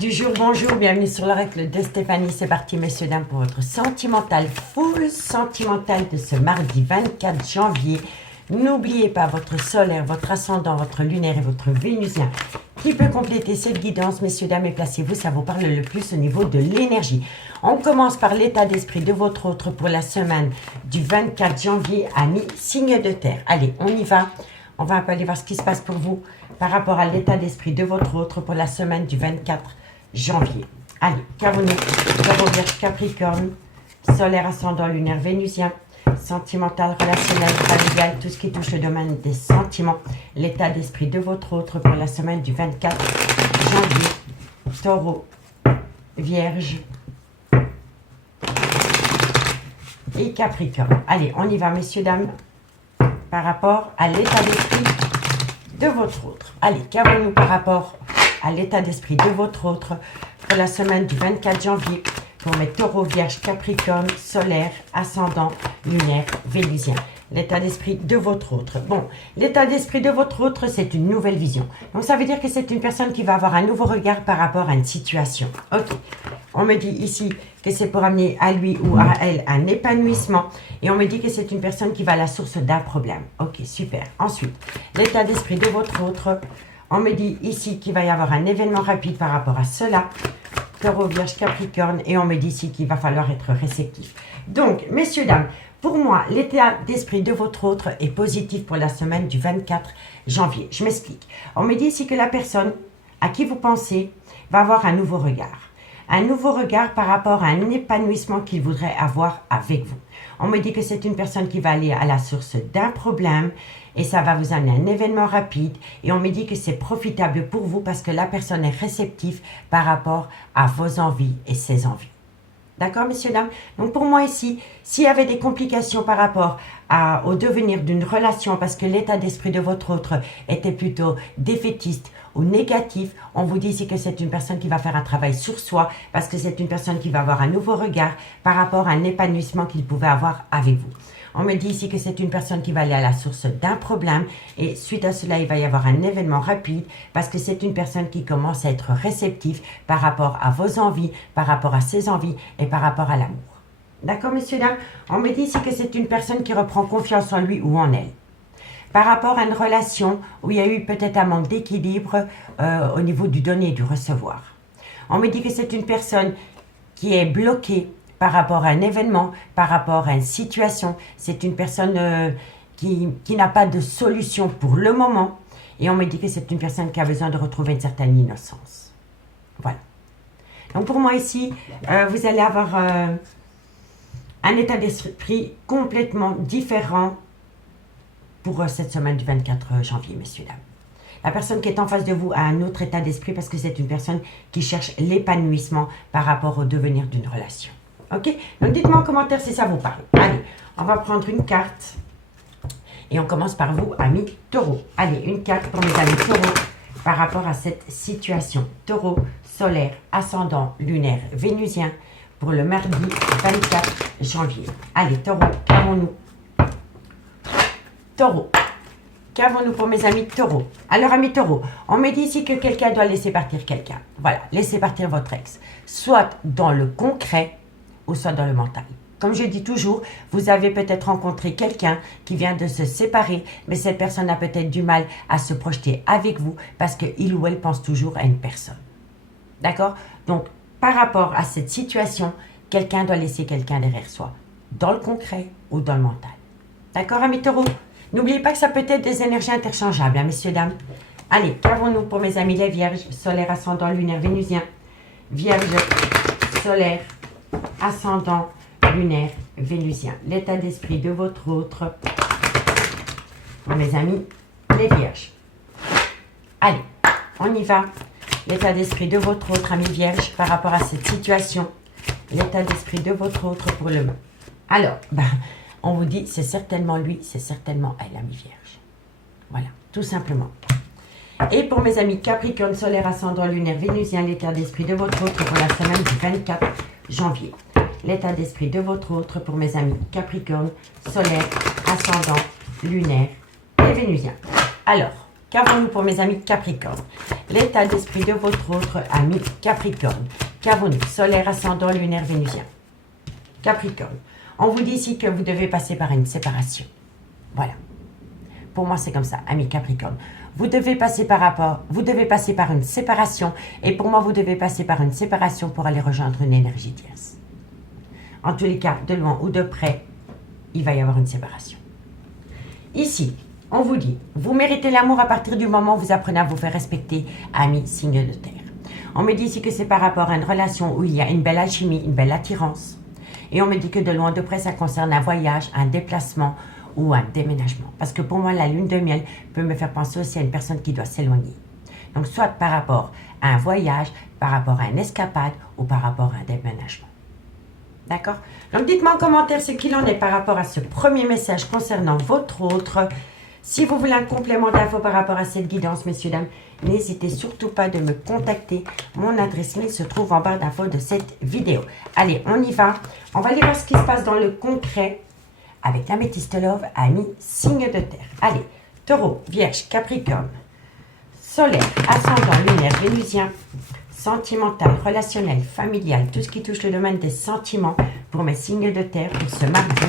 du jour, bonjour, bienvenue sur l'oracle de Stéphanie. C'est parti, messieurs, dames, pour votre sentimental, full sentimental de ce mardi 24 janvier. N'oubliez pas votre solaire, votre ascendant, votre lunaire et votre vénusien qui peut compléter cette guidance, messieurs, dames, et placez-vous, ça vous parle le plus au niveau de l'énergie. On commence par l'état d'esprit de votre autre pour la semaine du 24 janvier à mi-signe de terre. Allez, on y va. On va un peu aller voir ce qui se passe pour vous par rapport à l'état d'esprit de votre autre pour la semaine du 24 janvier. Allez, qu'avons-nous? Nous avons Vierge, Capricorne, solaire, ascendant, lunaire, vénusien, sentimental, relationnel, familial, tout ce qui touche le domaine des sentiments. L'état d'esprit de votre autre pour la semaine du 24 janvier. Taureau, Vierge et Capricorne. Allez, on y va, messieurs, dames, par rapport à l'état d'esprit de votre autre. Allez, qu'avons-nous par rapport à l'état d'esprit de votre autre pour la semaine du 24 janvier pour mes taureaux, vierges, capricorne, solaire, ascendant, lunaire, vénusien. L'état d'esprit de votre autre. Bon, l'état d'esprit de votre autre, c'est une nouvelle vision. Donc, ça veut dire que c'est une personne qui va avoir un nouveau regard par rapport à une situation. Ok, on me dit ici que c'est pour amener à lui ou à elle un épanouissement. Et on me dit que c'est une personne qui va à la source d'un problème. Ok, super. Ensuite, l'état d'esprit de votre autre. On me dit ici qu'il va y avoir un événement rapide par rapport à cela. Taureau, Vierge, Capricorne. Et on me dit ici qu'il va falloir être réceptif. Donc, messieurs, dames, pour moi, l'état d'esprit de votre autre est positif pour la semaine du 24 janvier. Je m'explique. On me dit ici que la personne à qui vous pensez va avoir un nouveau regard. Un nouveau regard par rapport à un épanouissement qu'il voudrait avoir avec vous. On me dit que c'est une personne qui va aller à la source d'un problème et ça va vous amener un événement rapide. Et on me dit que c'est profitable pour vous parce que la personne est réceptive par rapport à vos envies et ses envies. D'accord, messieurs, dames? Donc, pour moi ici, s'il y avait des complications par rapport au devenir d'une relation, parce que l'état d'esprit de votre autre était plutôt défaitiste ou négatif, on vous dit ici que c'est une personne qui va faire un travail sur soi, parce que c'est une personne qui va avoir un nouveau regard par rapport à un épanouissement qu'il pouvait avoir avec vous. On me dit ici que c'est une personne qui va aller à la source d'un problème et suite à cela, il va y avoir un événement rapide parce que c'est une personne qui commence à être réceptive par rapport à vos envies, par rapport à ses envies et par rapport à l'amour. D'accord, messieurs, dames? On me dit ici que c'est une personne qui reprend confiance en lui ou en elle. Par rapport à une relation où il y a eu peut-être un manque d'équilibre au niveau du donner et du recevoir. On me dit que c'est une personne qui est bloquée par rapport à un événement, par rapport à une situation. C'est une personne qui n'a pas de solution pour le moment. Et on me dit que c'est une personne qui a besoin de retrouver une certaine innocence. Voilà. Donc pour moi ici, vous allez avoir un état d'esprit complètement différent pour cette semaine du 24 janvier, messieurs, dames. La personne qui est en face de vous a un autre état d'esprit parce que c'est une personne qui cherche l'épanouissement par rapport au devenir d'une relation. Ok? Donc, dites-moi en commentaire si ça vous parle. Allez, on va prendre une carte. Et on commence par vous, amis taureaux. Allez, une carte pour mes amis taureaux par rapport à cette situation. Taureau, solaire, ascendant, lunaire, vénusien pour le mardi 24 janvier. Allez, taureau, qu'avons-nous? Taureau. Qu'avons-nous pour mes amis taureaux? Alors, amis taureaux, on me dit ici que quelqu'un doit laisser partir quelqu'un. Voilà, laissez partir votre ex. Soit dans le concret, ou soit dans le mental. Comme je dis toujours, vous avez peut-être rencontré quelqu'un qui vient de se séparer, mais cette personne a peut-être du mal à se projeter avec vous parce qu'il ou elle pense toujours à une personne. D'accord? Donc, par rapport à cette situation, quelqu'un doit laisser quelqu'un derrière soi, dans le concret ou dans le mental. D'accord, amis taureaux? N'oubliez pas que ça peut être des énergies interchangeables, hein, messieurs, dames. Allez, qu'avons-nous pour mes amis les vierges, solaire, ascendant, lunaire, vénusien, vierge, solaire, ascendant, lunaire, vénusien. L'état d'esprit de votre autre pour mes amis les vierges. Allez, on y va. L'état d'esprit de votre autre ami vierge par rapport à cette situation. L'état d'esprit de votre autre pour le... Alors, on vous dit c'est certainement lui, c'est certainement elle, ami vierge. Voilà, tout simplement. Et pour mes amis Capricorne, solaire, ascendant, lunaire, vénusien, l'état d'esprit de votre autre pour la semaine du 24 janvier. L'état d'esprit de votre autre pour mes amis Capricorne, solaire, ascendant, lunaire et vénusien. Alors, qu'avons-nous pour mes amis Capricorne? l'état d'esprit de votre autre ami Capricorne. Qu'avons-nous? Solaire, ascendant, lunaire, vénusien. Capricorne. On vous dit ici que vous devez passer par une séparation. Voilà. Pour moi, c'est comme ça, ami Capricorne. Vous devez passer par une séparation. Et pour moi, vous devez passer par une séparation pour aller rejoindre une énergie tierce. En tous les cas, de loin ou de près, il va y avoir une séparation. Ici, on vous dit, vous méritez l'amour à partir du moment où vous apprenez à vous faire respecter, ami signe de terre. On me dit ici que c'est par rapport à une relation où il y a une belle alchimie, une belle attirance. Et on me dit que de loin ou de près, ça concerne un voyage, un déplacement ou un déménagement. Parce que pour moi, la lune de miel peut me faire penser aussi à une personne qui doit s'éloigner. Donc, soit par rapport à un voyage, par rapport à une escapade ou par rapport à un déménagement. D'accord? Donc, dites-moi en commentaire ce qu'il en est par rapport à ce premier message concernant votre autre. Si vous voulez un complément d'infos par rapport à cette guidance, messieurs, dames, n'hésitez surtout pas de me contacter. Mon adresse mail se trouve en barre d'infos de cette vidéo. Allez, on y va. On va aller voir ce qui se passe dans le concret avec l'améthyste love, ami signe de terre. Allez, taureau, vierge, capricorne, solaire, ascendant, lunaire, vénusien, sentimental, relationnel, familial, tout ce qui touche le domaine des sentiments pour mes signes de terre pour ce mardi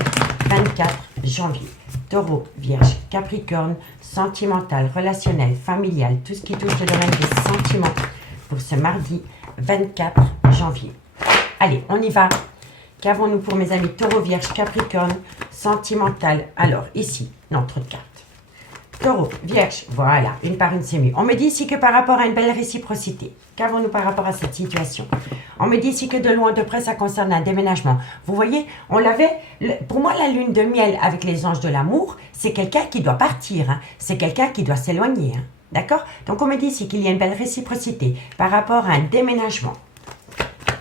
24 janvier. Taureau, vierge, capricorne, sentimental, relationnel, familial, tout ce qui touche le domaine des sentiments pour ce mardi 24 janvier. Allez, on y va. Qu'avons-nous pour mes amis taureau, vierge, capricorne, sentimental? Alors, ici, non, trop de cartes. Taureau, vierge, voilà, une par une c'est mieux. On me dit ici que par rapport à une belle réciprocité, qu'avons-nous par rapport à cette situation? On me dit ici que de loin de près, ça concerne un déménagement. Vous voyez, on l'avait, pour moi, la lune de miel avec les anges de l'amour, c'est quelqu'un qui doit partir, hein. C'est quelqu'un qui doit s'éloigner, hein. D'accord? Donc, on me dit ici qu'il y a une belle réciprocité par rapport à un déménagement.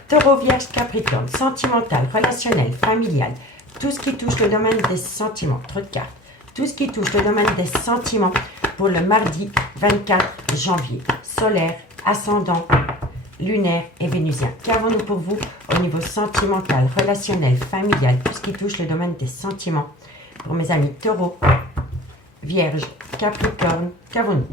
Taureau, vierge, capricorne, sentimental, relationnel, familial, tout ce qui touche le domaine des sentiments, trop de cartes. Tout ce qui touche le domaine des sentiments pour le mardi 24 janvier. Solaire, ascendant, lunaire et vénusien. Qu'avons-nous pour vous au niveau sentimental, relationnel, familial, tout ce qui touche le domaine des sentiments pour mes amis taureau, vierge, capricorne, qu'avons-nous?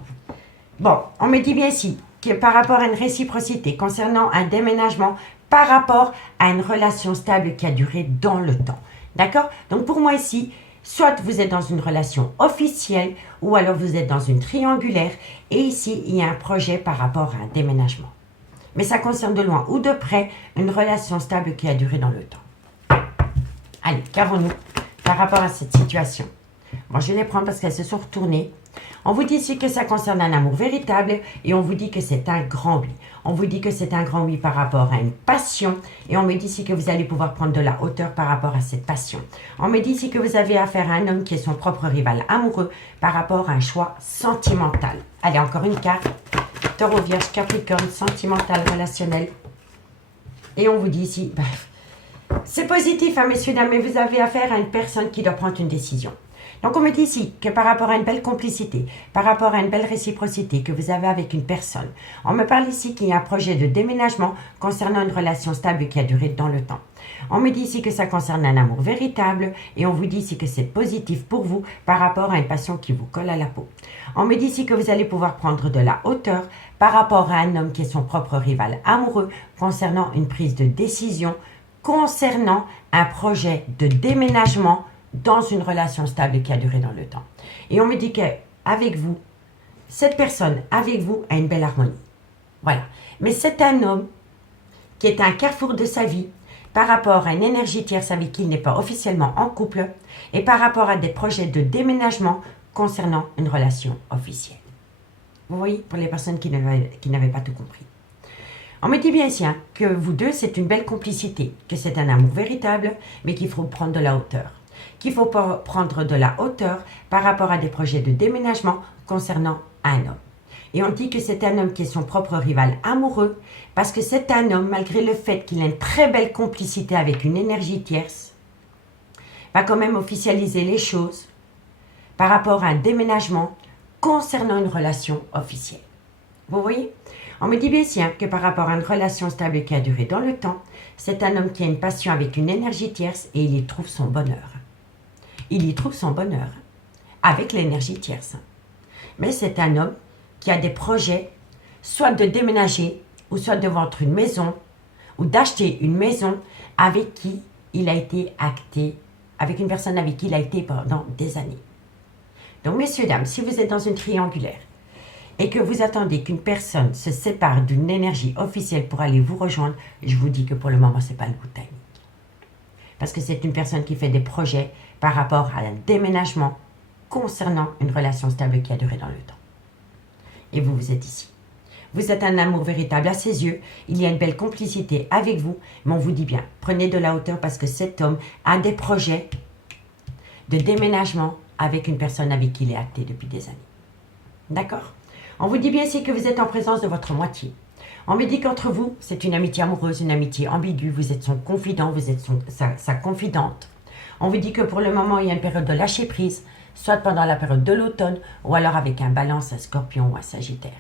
Bon, on me dit bien ici que par rapport à une réciprocité concernant un déménagement, par rapport à une relation stable qui a duré dans le temps. D'accord? Donc pour moi ici, soit vous êtes dans une relation officielle ou alors vous êtes dans une triangulaire et ici, il y a un projet par rapport à un déménagement. Mais ça concerne de loin ou de près une relation stable qui a duré dans le temps. Allez, qu'avons-nous par rapport à cette situation? Bon, je vais les prendre parce qu'elles se sont retournées. On vous dit ici que ça concerne un amour véritable et on vous dit que c'est un grand oui. On vous dit que c'est un grand oui par rapport à une passion et on me dit ici que vous allez pouvoir prendre de la hauteur par rapport à cette passion. On me dit ici que vous avez affaire à un homme qui est son propre rival amoureux par rapport à un choix sentimental. Allez, encore une carte. Taureau, vierge, capricorne, sentimental, relationnel. Et on vous dit ici, c'est positif, hein, messieurs, dames, mais vous avez affaire à une personne qui doit prendre une décision. Donc, on me dit ici que par rapport à une belle complicité, par rapport à une belle réciprocité que vous avez avec une personne, on me parle ici qu'il y a un projet de déménagement concernant une relation stable qui a duré dans le temps. On me dit ici que ça concerne un amour véritable et on vous dit ici que c'est positif pour vous par rapport à une passion qui vous colle à la peau. On me dit ici que vous allez pouvoir prendre de la hauteur par rapport à un homme qui est son propre rival amoureux concernant une prise de décision, concernant un projet de déménagement dans une relation stable qui a duré dans le temps. Et on me dit qu'avec vous, cette personne avec vous a une belle harmonie. Voilà. Mais c'est un homme qui est à un carrefour de sa vie par rapport à une énergie tierce avec qui il n'est pas officiellement en couple et par rapport à des projets de déménagement concernant une relation officielle. Vous voyez, pour les personnes qui n'avaient pas tout compris. On me dit bien ici que vous deux, c'est une belle complicité, que c'est un amour véritable, mais qu'il faut prendre de la hauteur. Qu'il faut prendre de la hauteur par rapport à des projets de déménagement concernant un homme. Et on dit que c'est un homme qui est son propre rival amoureux, parce que c'est un homme, malgré le fait qu'il a une très belle complicité avec une énergie tierce, va quand même officialiser les choses par rapport à un déménagement concernant une relation officielle. Vous voyez? On me dit bien ici que par rapport à une relation stable qui a duré dans le temps, c'est un homme qui a une passion avec une énergie tierce et il y trouve son bonheur. Il y trouve son bonheur avec l'énergie tierce. Mais c'est un homme qui a des projets soit de déménager, ou soit de vendre une maison, ou d'acheter une maison avec qui il a été acté, avec une personne avec qui il a été pendant des années. Donc, messieurs, dames, si vous êtes dans une triangulaire et que vous attendez qu'une personne se sépare d'une énergie officielle pour aller vous rejoindre, je vous dis que pour le moment, ce n'est pas le coup de timing. Parce que c'est une personne qui fait des projets par rapport à un déménagement concernant une relation stable qui a duré dans le temps. Et vous, vous êtes ici. Vous êtes un amour véritable à ses yeux. Il y a une belle complicité avec vous. Mais on vous dit bien, prenez de la hauteur parce que cet homme a des projets de déménagement avec une personne avec qui il est acté depuis des années. D'accord? On vous dit bien ici que vous êtes en présence de votre moitié. On me dit qu'entre vous, c'est une amitié amoureuse, une amitié ambiguë. Vous êtes son confident, vous êtes sa confidente. On vous dit que pour le moment, il y a une période de lâcher prise, soit pendant la période de l'automne, ou alors avec un balance, un scorpion ou un sagittaire.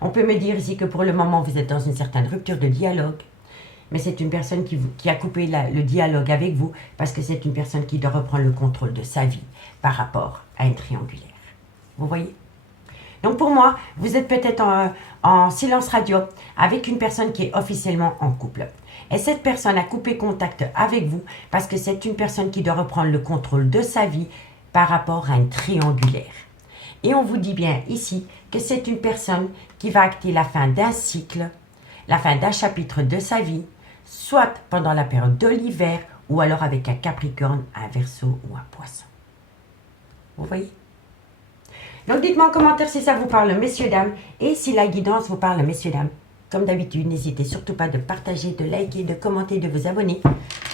On peut me dire ici que pour le moment, vous êtes dans une certaine rupture de dialogue, mais c'est une personne qui a coupé le dialogue avec vous parce que c'est une personne qui doit reprendre le contrôle de sa vie par rapport à une triangulaire. Vous voyez? Donc pour moi, vous êtes peut-être en silence radio avec une personne qui est officiellement en couple. Et cette personne a coupé contact avec vous parce que c'est une personne qui doit reprendre le contrôle de sa vie par rapport à une triangulaire. Et on vous dit bien ici que c'est une personne qui va acter la fin d'un cycle, la fin d'un chapitre de sa vie, soit pendant la période de l'hiver ou alors avec un Capricorne, un Verseau ou un Poisson. Vous voyez? Donc dites-moi en commentaire si ça vous parle, messieurs, dames, et si la guidance vous parle, messieurs, dames. Comme d'habitude, n'hésitez surtout pas de partager, de liker, de commenter, de vous abonner.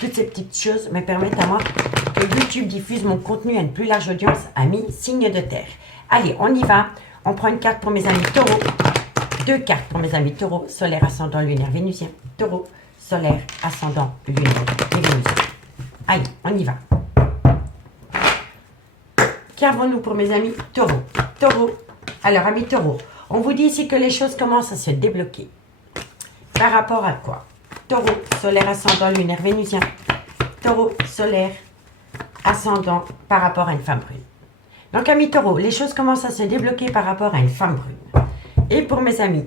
Toutes ces petites choses me permettent à moi que YouTube diffuse mon contenu à une plus large audience, amis, signe de terre. Allez, on y va. On prend une carte pour mes amis taureaux. 2 cartes pour mes amis taureaux, solaire, ascendant, lunaire, vénusien. Taureau, solaire, ascendant, lunaire et vénusien. Allez, on y va. Qu'avons-nous pour mes amis taureaux? Taureau. Alors, amis taureaux, on vous dit ici que les choses commencent à se débloquer. Par rapport à quoi? Taureau, solaire, ascendant, lunaire, vénusien. Taureau, solaire, ascendant, par rapport à une femme brune. Donc, amis taureaux, les choses commencent à se débloquer par rapport à une femme brune. Et pour mes amis,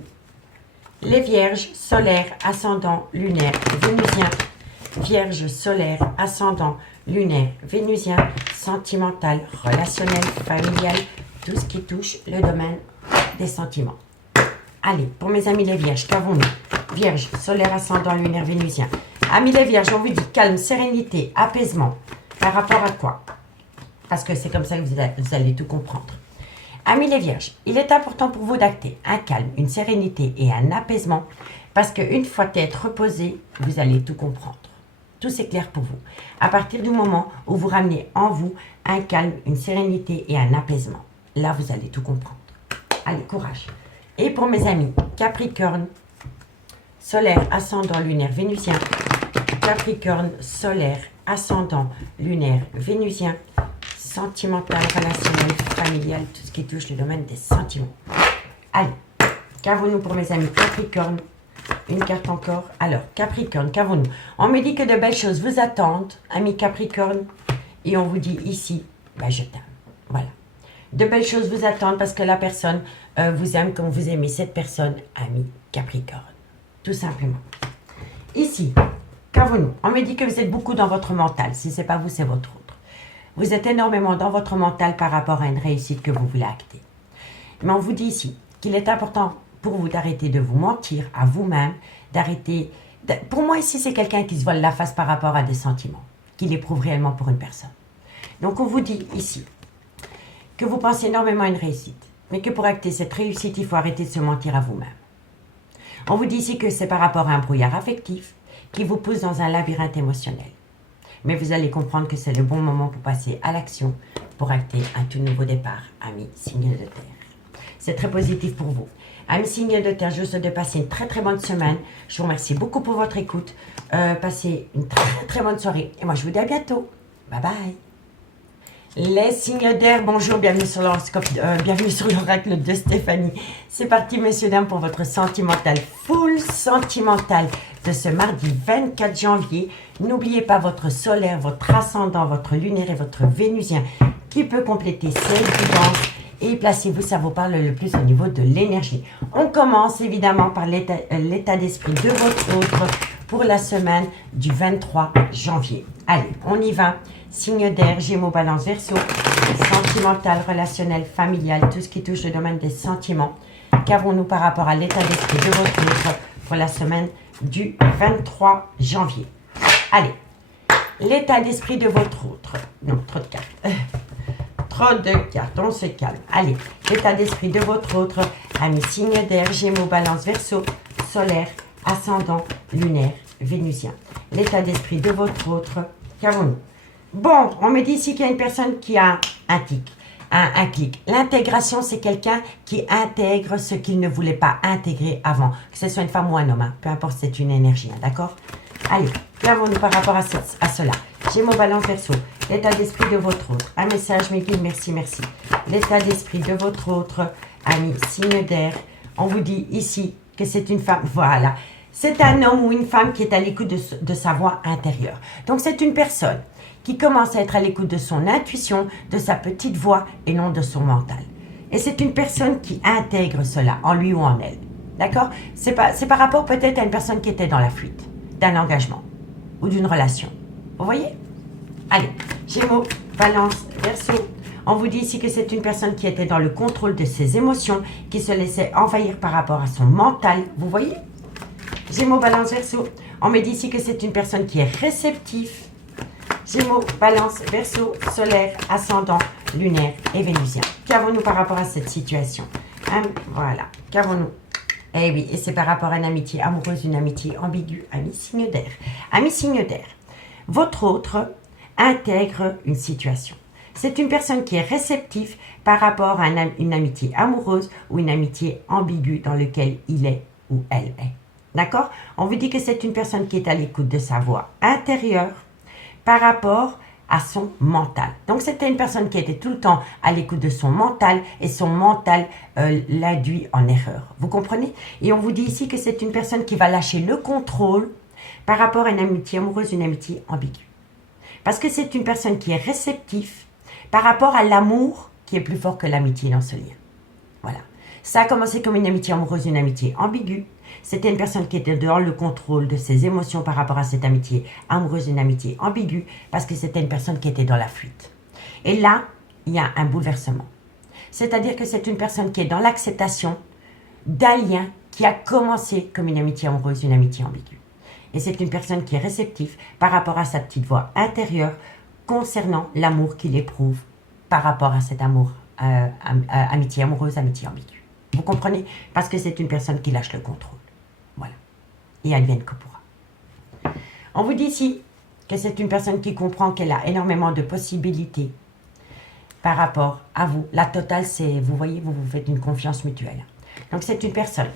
les vierges, solaire, ascendant, lunaire, vénusien. Vierge, solaire, ascendant, lunaire, vénusien, sentimental, relationnel, familial, tout ce qui touche le domaine des sentiments. Allez, pour mes amis les vierges, qu'avons-nous? Vierge, solaire, ascendant, lunaire, vénusien. Amis les vierges, on vous dit calme, sérénité, apaisement. Par rapport à quoi? Parce que c'est comme ça que vous allez tout comprendre. Amis les vierges, il est important pour vous d'acter un calme, une sérénité et un apaisement. Parce qu'une fois tête reposée, vous allez tout comprendre. Tout s'éclaire pour vous. À partir du moment où vous ramenez en vous un calme, une sérénité et un apaisement. Là, vous allez tout comprendre. Allez, courage. Et pour mes amis, Capricorne, solaire, ascendant, lunaire, vénusien. Capricorne, solaire, ascendant, lunaire, vénusien. Sentimental, relationnel, familial, tout ce qui touche le domaine des sentiments. Allez, qu'avons-nous pour mes amis Capricorne? Une carte encore. Alors, Capricorne, qu'avons-nous? On me dit que de belles choses vous attendent, amis Capricorne. Et on vous dit ici, je t'aime. Voilà. De belles choses vous attendent parce que la personne vous aime comme vous aimez cette personne, ami Capricorne. Tout simplement. Ici, qu'avons-nous? On me dit que vous êtes beaucoup dans votre mental. Si ce n'est pas vous, c'est votre autre. Vous êtes énormément dans votre mental par rapport à une réussite que vous voulez acter. Mais on vous dit ici qu'il est important pour vous d'arrêter de vous mentir à vous-même, d'arrêter... Pour moi, ici, c'est quelqu'un qui se voile la face par rapport à des sentiments, qu'il éprouve réellement pour une personne. Donc, on vous dit ici que vous pensez énormément à une réussite, mais que pour acter cette réussite, il faut arrêter de se mentir à vous-même. On vous dit ici que c'est par rapport à un brouillard affectif qui vous pousse dans un labyrinthe émotionnel. Mais vous allez comprendre que c'est le bon moment pour passer à l'action, pour acter un tout nouveau départ, amis signe de terre. C'est très positif pour vous. Amis signe de terre, je vous souhaite de passer une très très bonne semaine. Je vous remercie beaucoup pour votre écoute. Passez une très très bonne soirée. Et moi, je vous dis à bientôt. Bye bye. Les signes d'air, bonjour, bienvenue sur l'horoscope, bienvenue sur l'oracle de Stéphanie. C'est parti, messieurs, dames, pour votre sentimental, full sentimental de ce mardi 24 janvier. N'oubliez pas votre solaire, votre ascendant, votre lunaire et votre vénusien qui peut compléter cette guidance. et placez-vous, ça vous parle le plus au niveau de l'énergie. On commence évidemment par l'état d'esprit de votre autre pour la semaine du 23 janvier. Allez, on y va. Signe d'air, Gémeaux, Balance, Verseau, sentimental, relationnel, familial, tout ce qui touche le domaine des sentiments. Qu'avons-nous par rapport à l'état d'esprit de votre autre pour la semaine du 23 janvier? Allez, l'état d'esprit de votre autre. Non, trop de cartes. Trop de cartes, on se calme. Allez, l'état d'esprit de votre autre, ami signe d'air, Gémeaux, Balance, Verseau, solaire, ascendant, lunaire, vénusien. L'état d'esprit de votre autre, qu'avons-nous? Bon, on me dit ici qu'il y a une personne qui a un tic, un clic. L'intégration, c'est quelqu'un qui intègre ce qu'il ne voulait pas intégrer avant. Que ce soit une femme ou un homme, hein, peu importe, c'est une énergie, hein, d'accord? Allez, qu'avons-nous par rapport à cela? Gémeaux, Balance, Verseau, l'état d'esprit de votre autre. Un message, mes guides, merci, merci. L'état d'esprit de votre autre, ami signe d'air. On vous dit ici que c'est une femme, voilà. C'est un homme ou une femme qui est à l'écoute de sa voix intérieure. Donc, c'est une personne qui commence à être à l'écoute de son intuition, de sa petite voix et non de son mental. Et c'est une personne qui intègre cela en lui ou en elle. D'accord? C'est par rapport peut-être à une personne qui était dans la fuite, d'un engagement ou d'une relation. Vous voyez? Allez, Gémeaux, Balance, Verseau. On vous dit ici que c'est une personne qui était dans le contrôle de ses émotions, qui se laissait envahir par rapport à son mental. Vous voyez? Gémeaux, Balance, Verseau. On me dit ici que c'est une personne qui est réceptive. Gémeaux, Balance, Verseau, solaire, ascendant, lunaire et vénusien. Qu'avons-nous par rapport à cette situation? Voilà, qu'avons-nous? Eh oui, et c'est par rapport à une amitié amoureuse, une amitié ambiguë, ami signe d'air. Ami signe d'air, votre autre intègre une situation. C'est une personne qui est réceptive par rapport à une amitié amoureuse ou une amitié ambiguë dans laquelle il est ou elle est. D'accord? On vous dit que c'est une personne qui est à l'écoute de sa voix intérieure par rapport à son mental. Donc, c'était une personne qui était tout le temps à l'écoute de son mental et son mental l'induit en erreur. Vous comprenez? Et on vous dit ici que c'est une personne qui va lâcher le contrôle par rapport à une amitié amoureuse, une amitié ambiguë. Parce que c'est une personne qui est réceptive par rapport à l'amour qui est plus fort que l'amitié dans ce lien. Voilà. Ça a commencé comme une amitié amoureuse, une amitié ambiguë. C'était une personne qui était dans le contrôle de ses émotions par rapport à cette amitié amoureuse, une amitié ambiguë, parce que c'était une personne qui était dans la fuite. Et là, il y a un bouleversement. C'est-à-dire que c'est une personne qui est dans l'acceptation d'un lien qui a commencé comme une amitié amoureuse, une amitié ambiguë. Et c'est une personne qui est réceptive par rapport à sa petite voix intérieure concernant l'amour qu'il éprouve par rapport à cet amour, amitié amoureuse, amitié ambiguë. Vous comprenez? Parce que c'est une personne qui lâche le contrôle. Voilà. Et advienne que pourra. On vous dit ici que c'est une personne qui comprend qu'elle a énormément de possibilités par rapport à vous. La totale, c'est, vous voyez, vous faites une confiance mutuelle. Donc, c'est une personne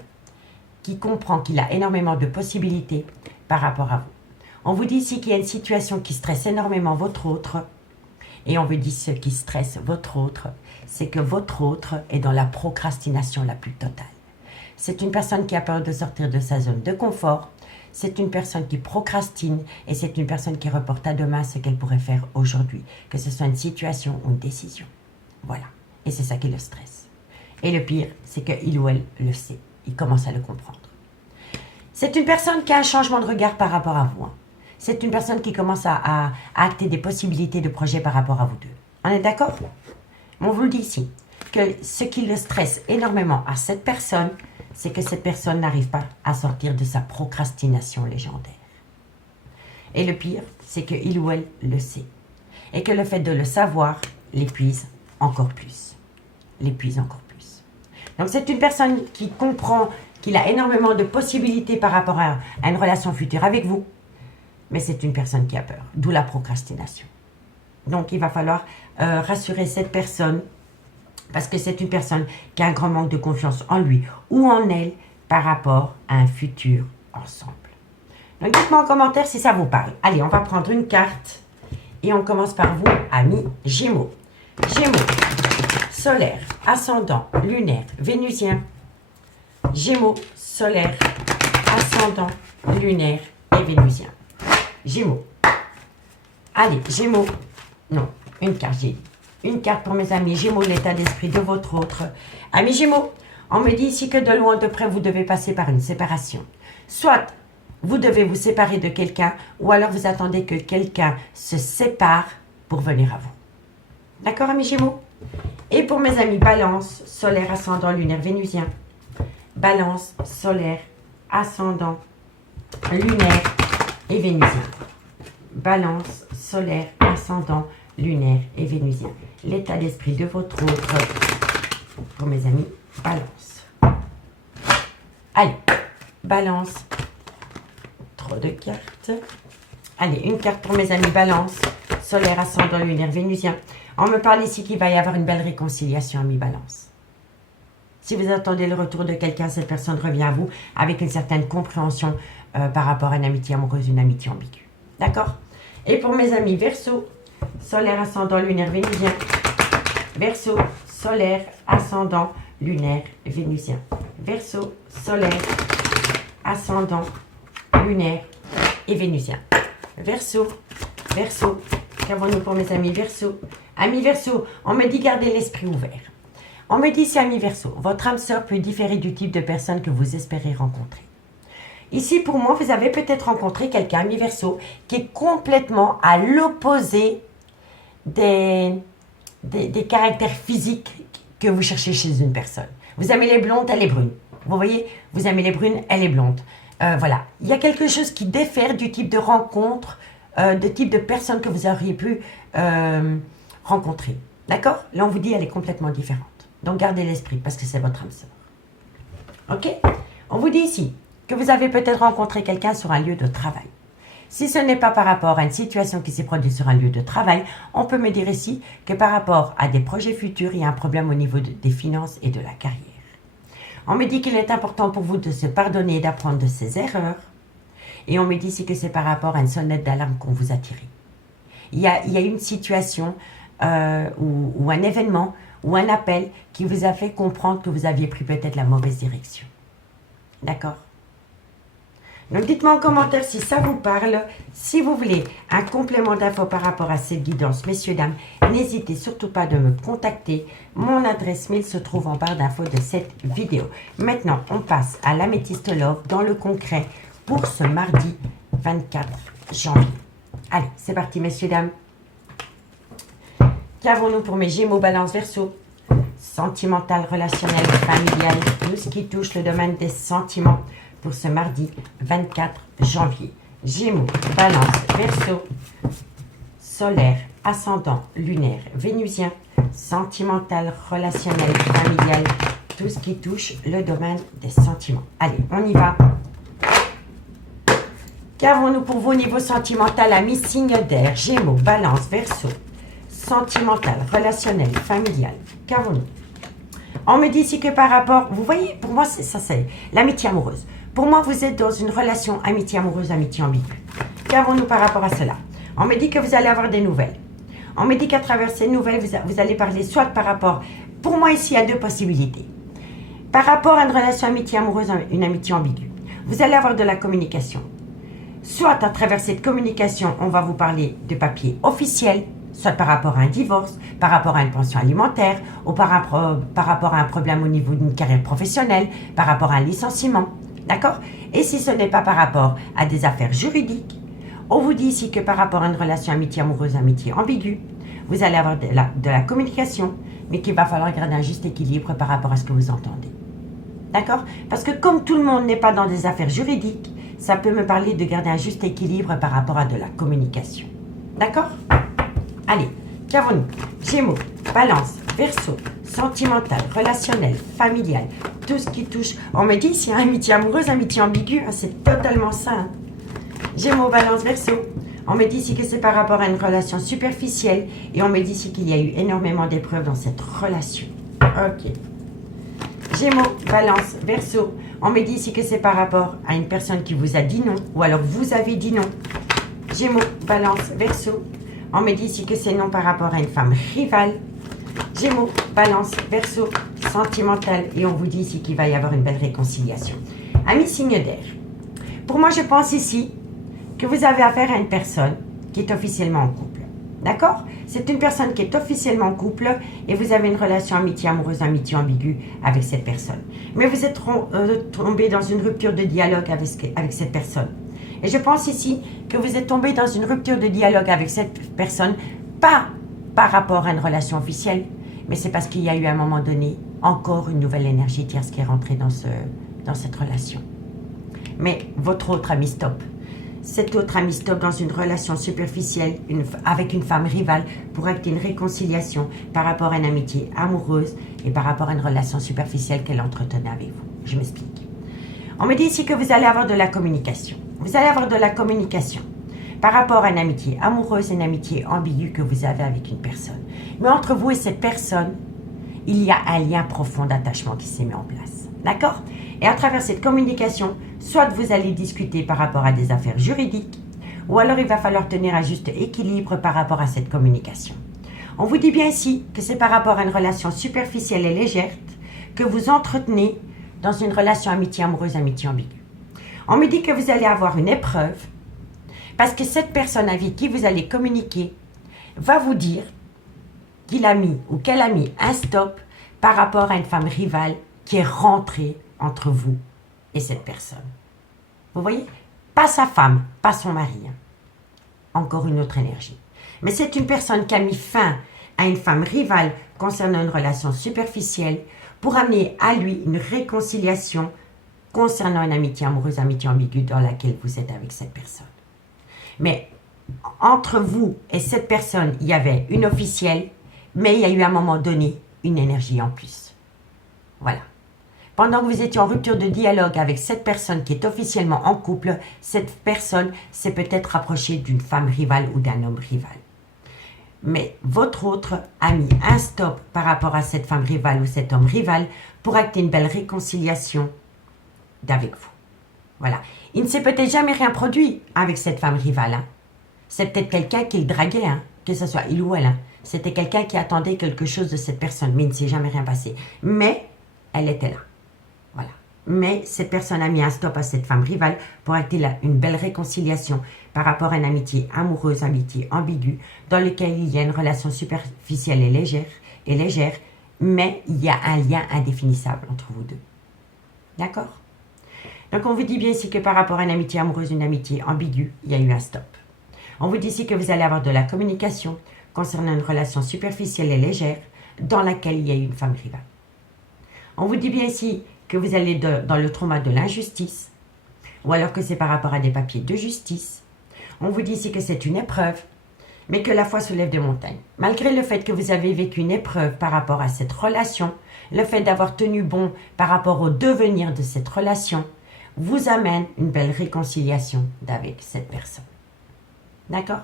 qui comprend qu'il a énormément de possibilités par rapport à vous. On vous dit ici qu'il y a une situation qui stresse énormément votre autre. Et on vous dit ce qui stresse votre autre, c'est que votre autre est dans la procrastination la plus totale. C'est une personne qui a peur de sortir de sa zone de confort. C'est une personne qui procrastine et c'est une personne qui reporte à demain ce qu'elle pourrait faire aujourd'hui, que ce soit une situation ou une décision. Voilà. Et c'est ça qui le stresse. Et le pire, c'est qu'il ou elle le sait. Il commence à le comprendre. C'est une personne qui a un changement de regard par rapport à vous. C'est une personne qui commence à acter des possibilités de projet par rapport à vous deux. On est d'accord? On vous le dit ici, que ce qui le stresse énormément à cette personne, c'est que cette personne n'arrive pas à sortir de sa procrastination légendaire. Et le pire, c'est qu'il ou elle le sait. Et que le fait de le savoir l'épuise encore plus. L'épuise encore plus. Donc c'est une personne qui comprend qu'il a énormément de possibilités par rapport à une relation future avec vous. Mais c'est une personne qui a peur, d'où la procrastination. Donc, il va falloir rassurer cette personne parce que c'est une personne qui a un grand manque de confiance en lui ou en elle par rapport à un futur ensemble. Donc, dites-moi en commentaire si ça vous parle. Allez, on va prendre une carte et on commence par vous, amis Gémeaux. Gémeaux, solaire, ascendant, lunaire, vénusien. Gémeaux, solaire, ascendant, lunaire et vénusien. Gémeaux. Allez, Gémeaux. Non, une carte, j'ai dit. une carte pour mes amis Gémeaux, l'état d'esprit de votre autre. Amis Gémeaux, on me dit ici que de loin, de près, vous devez passer par une séparation. Soit vous devez vous séparer de quelqu'un, ou alors vous attendez que quelqu'un se sépare pour venir à vous. D'accord, amis Gémeaux? Et pour mes amis Balance, solaire, ascendant, lunaire, vénusien. Balance, solaire, ascendant, lunaire et vénusien. Balance, solaire, ascendant, lunaire et vénusien. L'état d'esprit de votre autre pour mes amis Balance. Allez, Balance. Trop de cartes. Allez, une carte pour mes amis Balance, solaire, ascendant, lunaire, vénusien. On me parle ici qu'il va y avoir une belle réconciliation, amis Balance. Si vous attendez le retour de quelqu'un, cette personne revient à vous avec une certaine compréhension par rapport à une amitié amoureuse, une amitié ambiguë. D'accord? Et pour mes amis Verseau, solaire, ascendant, lunaire, vénusien. Verseau, solaire, ascendant, lunaire, vénusien. Verseau, solaire, ascendant, lunaire et vénusien. Verseau, Verseau, qu'avons-nous pour mes amis Verseau? Amis Verseau, on me dit garder l'esprit ouvert. On me dit, c'est amis Verseau, votre âme sœur peut différer du type de personne que vous espérez rencontrer. Ici, pour moi, vous avez peut-être rencontré quelqu'un, amis Verseau, qui est complètement à l'opposé des caractères physiques que vous cherchez chez une personne. Vous aimez les blondes, elle est brune. Vous voyez, vous aimez les brunes, elle est blonde. Voilà, il y a quelque chose qui diffère du type de rencontre, de type de personne que vous auriez pu rencontrer. D'accord? Là, on vous dit elle est complètement différente. Donc, gardez l'esprit parce que c'est votre âme sœur. Ok? On vous dit ici que vous avez peut-être rencontré quelqu'un sur un lieu de travail. Si ce n'est pas par rapport à une situation qui s'est produite sur un lieu de travail, on peut me dire ici que par rapport à des projets futurs, il y a un problème au niveau des finances et de la carrière. On me dit qu'il est important pour vous de se pardonner et d'apprendre de ses erreurs. Et on me dit ici que c'est par rapport à une sonnette d'alarme qu'on vous a tiré. Il y a une situation ou un événement ou un appel qui vous a fait comprendre que vous aviez pris peut-être la mauvaise direction. D'accord? Donc dites-moi en commentaire si ça vous parle. Si vous voulez un complément d'infos par rapport à cette guidance, messieurs, dames, n'hésitez surtout pas de me contacter. Mon adresse mail se trouve en barre d'infos de cette vidéo. Maintenant, on passe à l'améthyste love dans le concret pour ce mardi 24 janvier. Allez, c'est parti, messieurs, dames. Qu'avons-nous pour mes Gémeaux, Balance, Verseau? Sentimental, relationnel, familial, tout ce qui touche le domaine des sentiments pour ce mardi 24 janvier. Gémeaux, Balance, Verseau, solaire, ascendant, lunaire, vénusien, sentimental, relationnel, familial, tout ce qui touche le domaine des sentiments. Allez, on y va. Qu'avons-nous pour vous au niveau sentimental, amis signe d'air, Gémeaux, Balance, Verseau, sentimental, relationnel, familial. Qu'avons-nous? On me dit ici que par rapport, vous voyez, pour moi, c'est l'amitié amoureuse. Pour moi, vous êtes dans une relation amitié amoureuse, amitié ambiguë. Qu'avons-nous par rapport à cela? On me dit que vous allez avoir des nouvelles. On me dit qu'à travers ces nouvelles, vous allez parler soit par rapport... Pour moi, ici, il y a deux possibilités. Par rapport à une relation amitié amoureuse, une amitié ambiguë, vous allez avoir de la communication. Soit à travers cette communication, on va vous parler de papiers officiels, soit par rapport à un divorce, par rapport à une pension alimentaire, ou par rapport à un problème au niveau d'une carrière professionnelle, par rapport à un licenciement. D'accord? Et si ce n'est pas par rapport à des affaires juridiques, on vous dit ici que par rapport à une relation amitié amoureuse, amitié ambiguë, vous allez avoir de la communication, mais qu'il va falloir garder un juste équilibre par rapport à ce que vous entendez. D'accord? Parce que comme tout le monde n'est pas dans des affaires juridiques, ça peut me parler de garder un juste équilibre par rapport à de la communication. D'accord? Allez, qu'avons-nous? Gémeaux, Balance, Verseau, sentimental, relationnel, familial, tout ce qui touche. On me dit ici, amitié amoureuse, amitié ambiguë, c'est totalement ça. Hein. Gémeaux, Balance, Verseau. On me dit ici que c'est par rapport à une relation superficielle et on me dit ici qu'il y a eu énormément d'épreuves dans cette relation. Ok. Gémeaux, Balance, Verseau. On me dit ici que c'est par rapport à une personne qui vous a dit non ou alors vous avez dit non. Gémeaux, Balance, Verseau. On me dit ici que c'est non par rapport à une femme rivale. Gémeaux, Balance, Verseau, sentimental. Et on vous dit ici qu'il va y avoir une belle réconciliation. Amis signe d'air. Pour moi, je pense ici que vous avez affaire à une personne qui est officiellement en couple. D'accord? C'est une personne qui est officiellement en couple et vous avez une relation amitié amoureuse, amitié ambiguë avec cette personne. Mais vous êtes tombé dans une rupture de dialogue avec cette personne. Et je pense ici que vous êtes tombé dans une rupture de dialogue avec cette personne, pas par rapport à une relation officielle, mais c'est parce qu'il y a eu à un moment donné encore une nouvelle énergie tierce qui est rentrée dans cette relation. Mais votre autre ami stop. Cet autre ami stop dans une relation superficielle avec une femme rivale pour acter une réconciliation par rapport à une amitié amoureuse et par rapport à une relation superficielle qu'elle entretenait avec vous. Je m'explique. On me dit ici que vous allez avoir de la communication. Vous allez avoir de la communication par rapport à une amitié amoureuse et une amitié ambiguë que vous avez avec une personne. Mais entre vous et cette personne, il y a un lien profond d'attachement qui s'est mis en place. D'accord? Et à travers cette communication, soit vous allez discuter par rapport à des affaires juridiques, ou alors il va falloir tenir un juste équilibre par rapport à cette communication. On vous dit bien ici que c'est par rapport à une relation superficielle et légère que vous entretenez dans une relation amitié amoureuse, amitié ambiguë. On me dit que vous allez avoir une épreuve, parce que cette personne avec qui vous allez communiquer va vous dire qu'il a mis ou qu'elle a mis un stop par rapport à une femme rivale qui est rentrée entre vous et cette personne. Vous voyez? Pas sa femme, pas son mari. Encore une autre énergie. Mais c'est une personne qui a mis fin à une femme rivale concernant une relation superficielle pour amener à lui une réconciliation concernant une amitié amoureuse, amitié ambiguë dans laquelle vous êtes avec cette personne. Mais entre vous et cette personne, il y avait une officielle, mais il y a eu à un moment donné une énergie en plus. Voilà. Pendant que vous étiez en rupture de dialogue avec cette personne qui est officiellement en couple, cette personne s'est peut-être rapprochée d'une femme rivale ou d'un homme rival. Mais votre autre a mis un stop par rapport à cette femme rivale ou cet homme rival pour acter une belle réconciliation d'avec vous. Voilà. Il ne s'est peut-être jamais rien produit avec cette femme rivale. Hein. C'est peut-être quelqu'un qui le draguait, hein, que ce soit il ou elle. Hein. C'était quelqu'un qui attendait quelque chose de cette personne, mais il ne s'est jamais rien passé. Mais elle était là. Voilà. Mais cette personne a mis un stop à cette femme rivale pour acter une belle réconciliation par rapport à une amitié amoureuse, amitié ambiguë, dans laquelle il y a une relation superficielle et légère, mais il y a un lien indéfinissable entre vous deux. D'accord? Donc on vous dit bien ici que par rapport à une amitié amoureuse, une amitié ambiguë, il y a eu un stop. On vous dit ici que vous allez avoir de la communication concernant une relation superficielle et légère dans laquelle il y a eu une femme rivale. On vous dit bien ici que vous allez dans le trauma de l'injustice, ou alors que c'est par rapport à des papiers de justice. On vous dit ici que c'est une épreuve, mais que la foi soulève des montagnes. Malgré le fait que vous avez vécu une épreuve par rapport à cette relation, le fait d'avoir tenu bon par rapport au devenir de cette relation, vous amène une belle réconciliation avec cette personne. D'accord?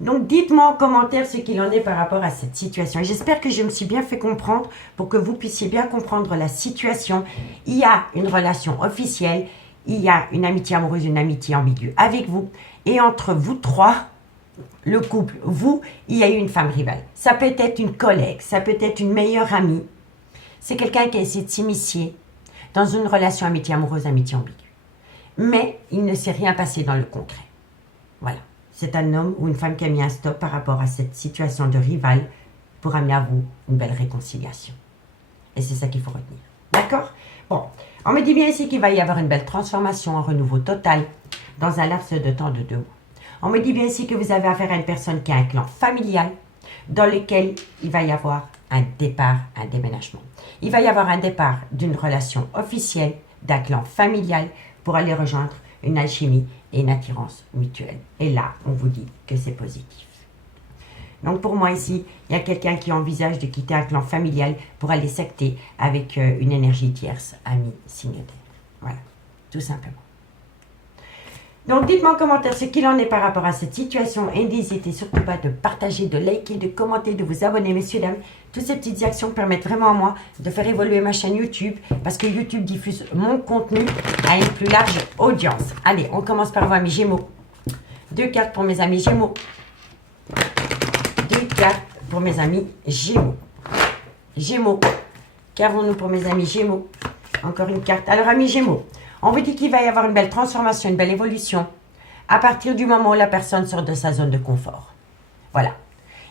Donc, dites-moi en commentaire ce qu'il en est par rapport à cette situation. Et j'espère que je me suis bien fait comprendre pour que vous puissiez bien comprendre la situation. Il y a une relation officielle, il y a une amitié amoureuse, une amitié ambiguë avec vous. Et entre vous trois, le couple, vous, il y a eu une femme rivale. Ça peut être une collègue, ça peut être une meilleure amie. C'est quelqu'un qui a essayé de s'immiscer dans une relation amitié amoureuse, amitié ambiguë. Mais il ne s'est rien passé dans le concret. Voilà. C'est un homme ou une femme qui a mis un stop par rapport à cette situation de rival pour amener à vous une belle réconciliation. Et c'est ça qu'il faut retenir. D'accord? Bon, on me dit bien ici qu'il va y avoir une belle transformation, un renouveau total dans un laps de temps de 2 mois. On me dit bien ici que vous avez affaire à une personne qui a un clan familial dans lequel il va y avoir un départ, un déménagement. Il va y avoir un départ d'une relation officielle, d'un clan familial pour aller rejoindre une alchimie et une attirance mutuelle. Et là, on vous dit que c'est positif. Donc pour moi ici, il y a quelqu'un qui envisage de quitter un clan familial pour aller secter avec une énergie tierce, amie, signataire. Voilà, tout simplement. Donc dites-moi en commentaire ce qu'il en est par rapport à cette situation et n'hésitez surtout pas de partager, de liker, de commenter, de vous abonner, messieurs, dames. Toutes ces petites actions permettent vraiment à moi de faire évoluer ma chaîne YouTube parce que YouTube diffuse mon contenu à une plus large audience. Allez, on commence par vos amis Gémeaux. 2 cartes pour mes amis Gémeaux. 2 cartes pour mes amis Gémeaux. Gémeaux. Qu'avons-nous pour mes amis Gémeaux? Encore une carte. Alors, amis Gémeaux, on vous dit qu'il va y avoir une belle transformation, une belle évolution à partir du moment où la personne sort de sa zone de confort. Voilà.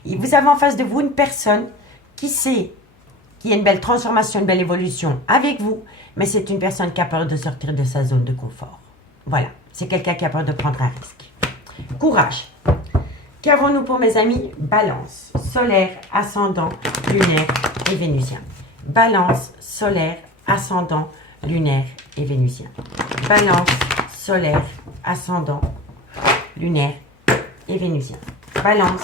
Vous avez en face de vous une personne qui sait qu'il y a une belle transformation, une belle évolution avec vous, mais c'est une personne qui a peur de sortir de sa zone de confort. Voilà, c'est quelqu'un qui a peur de prendre un risque. Courage. Qu'avons-nous pour mes amis? Balance, solaire, ascendant, lunaire et vénusien. Balance, solaire, ascendant, lunaire et vénusien. Balance, solaire, ascendant, lunaire et vénusien. Balance,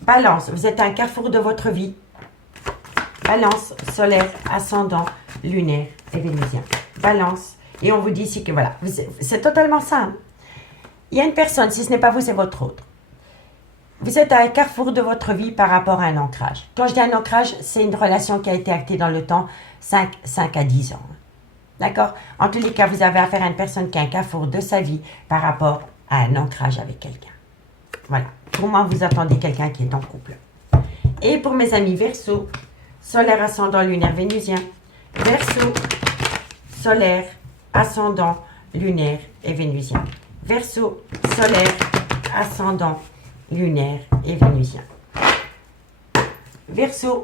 balance, vous êtes à un carrefour de votre vie. Balance, solaire, ascendant, lunaire et vénusien. Balance, et on vous dit ici que voilà, c'est totalement ça. Hein? Il y a une personne, si ce n'est pas vous, c'est votre autre. Vous êtes à un carrefour de votre vie par rapport à un ancrage. Quand je dis un ancrage, c'est une relation qui a été actée dans le temps 5 à 10 ans. D'accord? En tous les cas, vous avez affaire à une personne qui a un carrefour de sa vie par rapport à un ancrage avec quelqu'un. Voilà. Pour moi, vous attendez quelqu'un qui est en couple. Et pour mes amis Verseau, solaire, ascendant, lunaire, vénusien. Verseau, solaire, ascendant, lunaire et vénusien. Verseau, solaire, ascendant, lunaire et vénusien. Verseau,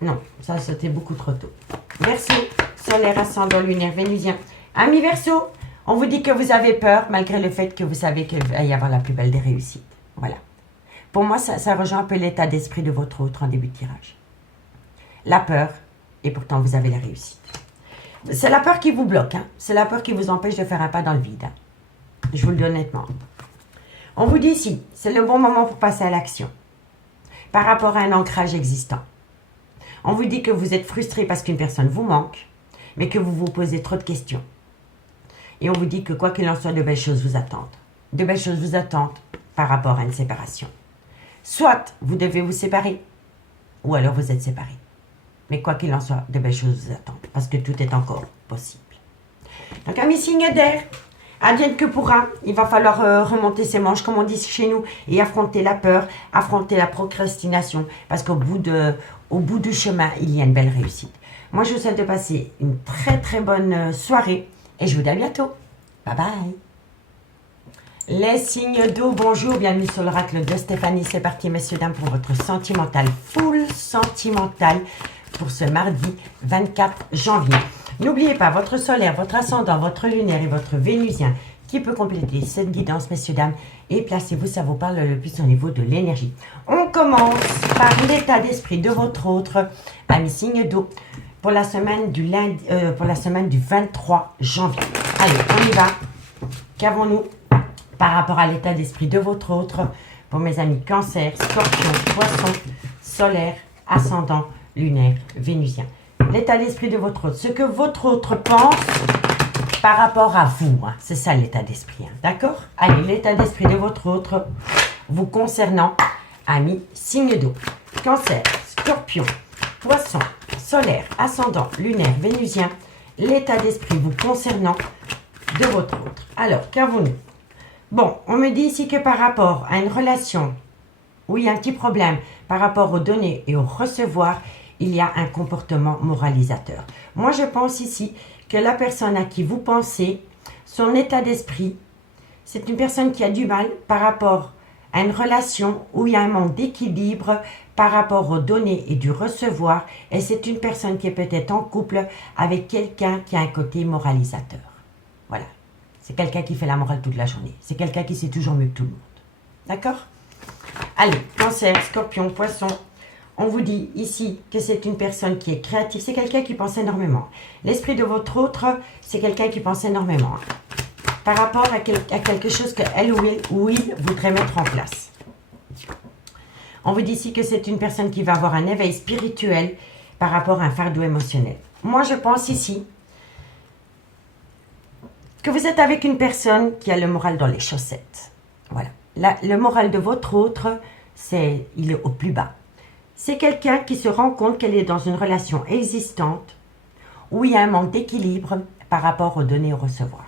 non, ça c'était beaucoup trop tôt. Verseau, solaire, ascendant, lunaire, vénusien. Amis Verseau, on vous dit que vous avez peur malgré le fait que vous savez qu'il va y avoir la plus belle des réussites. Voilà. Pour moi, ça rejoint un peu l'état d'esprit de votre autre en début de tirage. La peur, et pourtant vous avez la réussite. C'est la peur qui vous bloque, hein. C'est la peur qui vous empêche de faire un pas dans le vide. Hein. Je vous le dis honnêtement. On vous dit ici, c'est le bon moment pour passer à l'action. Par rapport à un ancrage existant. On vous dit que vous êtes frustré parce qu'une personne vous manque, mais que vous vous posez trop de questions. Et on vous dit que quoi qu'il en soit, de belles choses vous attendent. De belles choses vous attendent par rapport à une séparation. Soit vous devez vous séparer, ou alors vous êtes séparés. Mais quoi qu'il en soit, de belles choses vous attendent, parce que tout est encore possible. Donc, amis signe d'air, advienne que pourra, il va falloir remonter ses manches, comme on dit chez nous, et affronter la peur, affronter la procrastination, parce qu'au bout du chemin, il y a une belle réussite. Moi, je vous souhaite de passer une très très bonne soirée, et je vous dis à bientôt. Bye bye. Les signes d'eau, bonjour, bienvenue sur l'oracle de Stéphanie. C'est parti, messieurs, dames, pour votre sentimental, full sentimental, pour ce mardi 24 janvier. N'oubliez pas votre solaire, votre ascendant, votre lunaire et votre vénusien qui peut compléter cette guidance, messieurs, dames. Et placez-vous, ça vous parle le plus au niveau de l'énergie. On commence par l'état d'esprit de votre autre, ami signe d'eau, pour la semaine du lundi, pour la semaine du 23 janvier. Allez, on y va. Qu'avons-nous par rapport à l'état d'esprit de votre autre pour mes amis cancer, scorpion, poisson, solaire, ascendant, lunaire, vénusien. L'état d'esprit de votre autre, ce que votre autre pense par rapport à vous, hein. C'est ça l'état d'esprit, hein. D'accord? Allez, l'état d'esprit de votre autre vous concernant, amis signe d'eau, cancer, scorpion, poisson, solaire, ascendant, lunaire, vénusien, l'état d'esprit vous concernant de votre autre. Alors, qu'avons-nous? Bon, on me dit ici que par rapport à une relation où il y a un petit problème par rapport aux données et au recevoir, il y a un comportement moralisateur. Moi, je pense ici que la personne à qui vous pensez, son état d'esprit, c'est une personne qui a du mal par rapport à une relation où il y a un manque d'équilibre par rapport aux données et du recevoir, et c'est une personne qui est peut-être en couple avec quelqu'un qui a un côté moralisateur. Voilà. C'est quelqu'un qui fait la morale toute la journée. C'est quelqu'un qui sait toujours mieux que tout le monde. D'accord? Allez, cancer, scorpion, poisson. On vous dit ici que c'est une personne qui est créative. C'est quelqu'un qui pense énormément. L'esprit de votre autre, c'est quelqu'un qui pense énormément. Par rapport à quelque chose qu'elle ou il voudrait mettre en place. On vous dit ici que c'est une personne qui va avoir un éveil spirituel par rapport à un fardeau émotionnel. Moi, je pense ici que vous êtes avec une personne qui a le moral dans les chaussettes. Voilà. Le moral de votre autre, il est au plus bas. C'est quelqu'un qui se rend compte qu'elle est dans une relation existante où il y a un manque d'équilibre par rapport aux données au recevoir.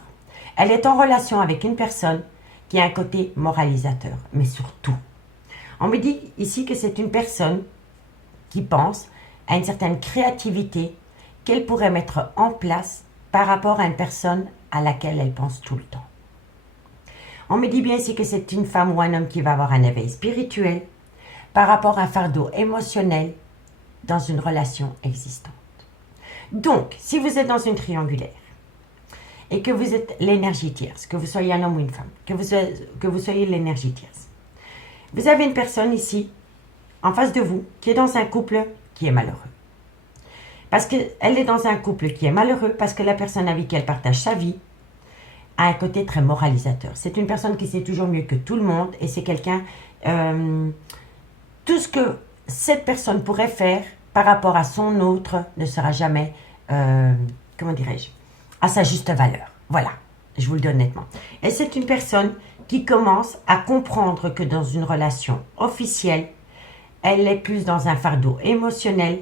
Elle est en relation avec une personne qui a un côté moralisateur, mais surtout. On me dit ici que c'est une personne qui pense à une certaine créativité qu'elle pourrait mettre en place par rapport à une personne à laquelle elle pense tout le temps. On me dit bien ici que c'est une femme ou un homme qui va avoir un éveil spirituel, par rapport à un fardeau émotionnel dans une relation existante. Donc, si vous êtes dans une triangulaire et que vous êtes l'énergie tierce, que vous soyez un homme ou une femme, que vous soyez l'énergie tierce, vous avez une personne ici, en face de vous, qui est dans un couple qui est malheureux. Parce qu'elle est dans un couple qui est malheureux, parce que la personne avec qui elle partage sa vie a un côté très moralisateur. C'est une personne qui sait toujours mieux que tout le monde et c'est quelqu'un... tout ce que cette personne pourrait faire par rapport à son autre ne sera jamais, comment dirais-je, à sa juste valeur. Voilà, je vous le dis honnêtement. Et c'est une personne qui commence à comprendre que dans une relation officielle, elle est plus dans un fardeau émotionnel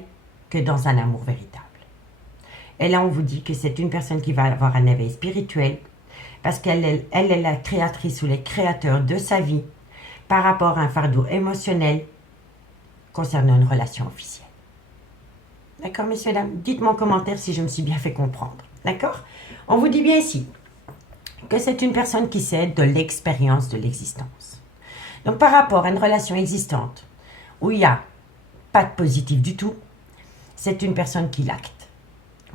que dans un amour véritable. Et là, on vous dit que c'est une personne qui va avoir un éveil spirituel parce qu'elle est la créatrice ou les créateurs de sa vie par rapport à un fardeau émotionnel concernant une relation officielle. D'accord, messieurs, dames? Dites-moi en commentaire si je me suis bien fait comprendre. D'accord? On vous dit bien ici que c'est une personne qui sait de l'expérience de l'existence. Donc, par rapport à une relation existante où il n'y a pas de positif du tout, c'est une personne qui l'acte.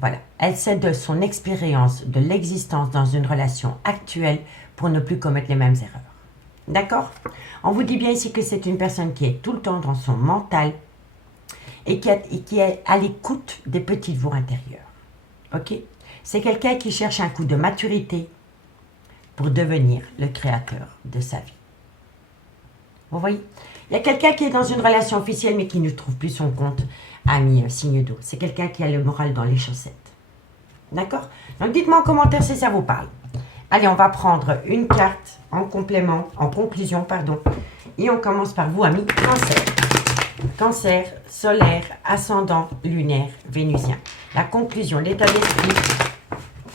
Voilà. Elle sait de son expérience de l'existence dans une relation actuelle pour ne plus commettre les mêmes erreurs. D'accord? On vous dit bien ici que c'est une personne qui est tout le temps dans son mental et qui est à l'écoute des petites voix intérieures. Ok? C'est quelqu'un qui cherche un coup de maturité pour devenir le créateur de sa vie. Vous voyez? Il y a quelqu'un qui est dans une relation officielle mais qui ne trouve plus son compte, ami signe d'eau. C'est quelqu'un qui a le moral dans les chaussettes. D'accord? Donc dites-moi en commentaire si ça vous parle. Allez, on va prendre une carte en complément, en conclusion, pardon. Et on commence par vous, amis Cancer. Cancer, solaire, ascendant, lunaire, vénusien. La conclusion, l'état d'esprit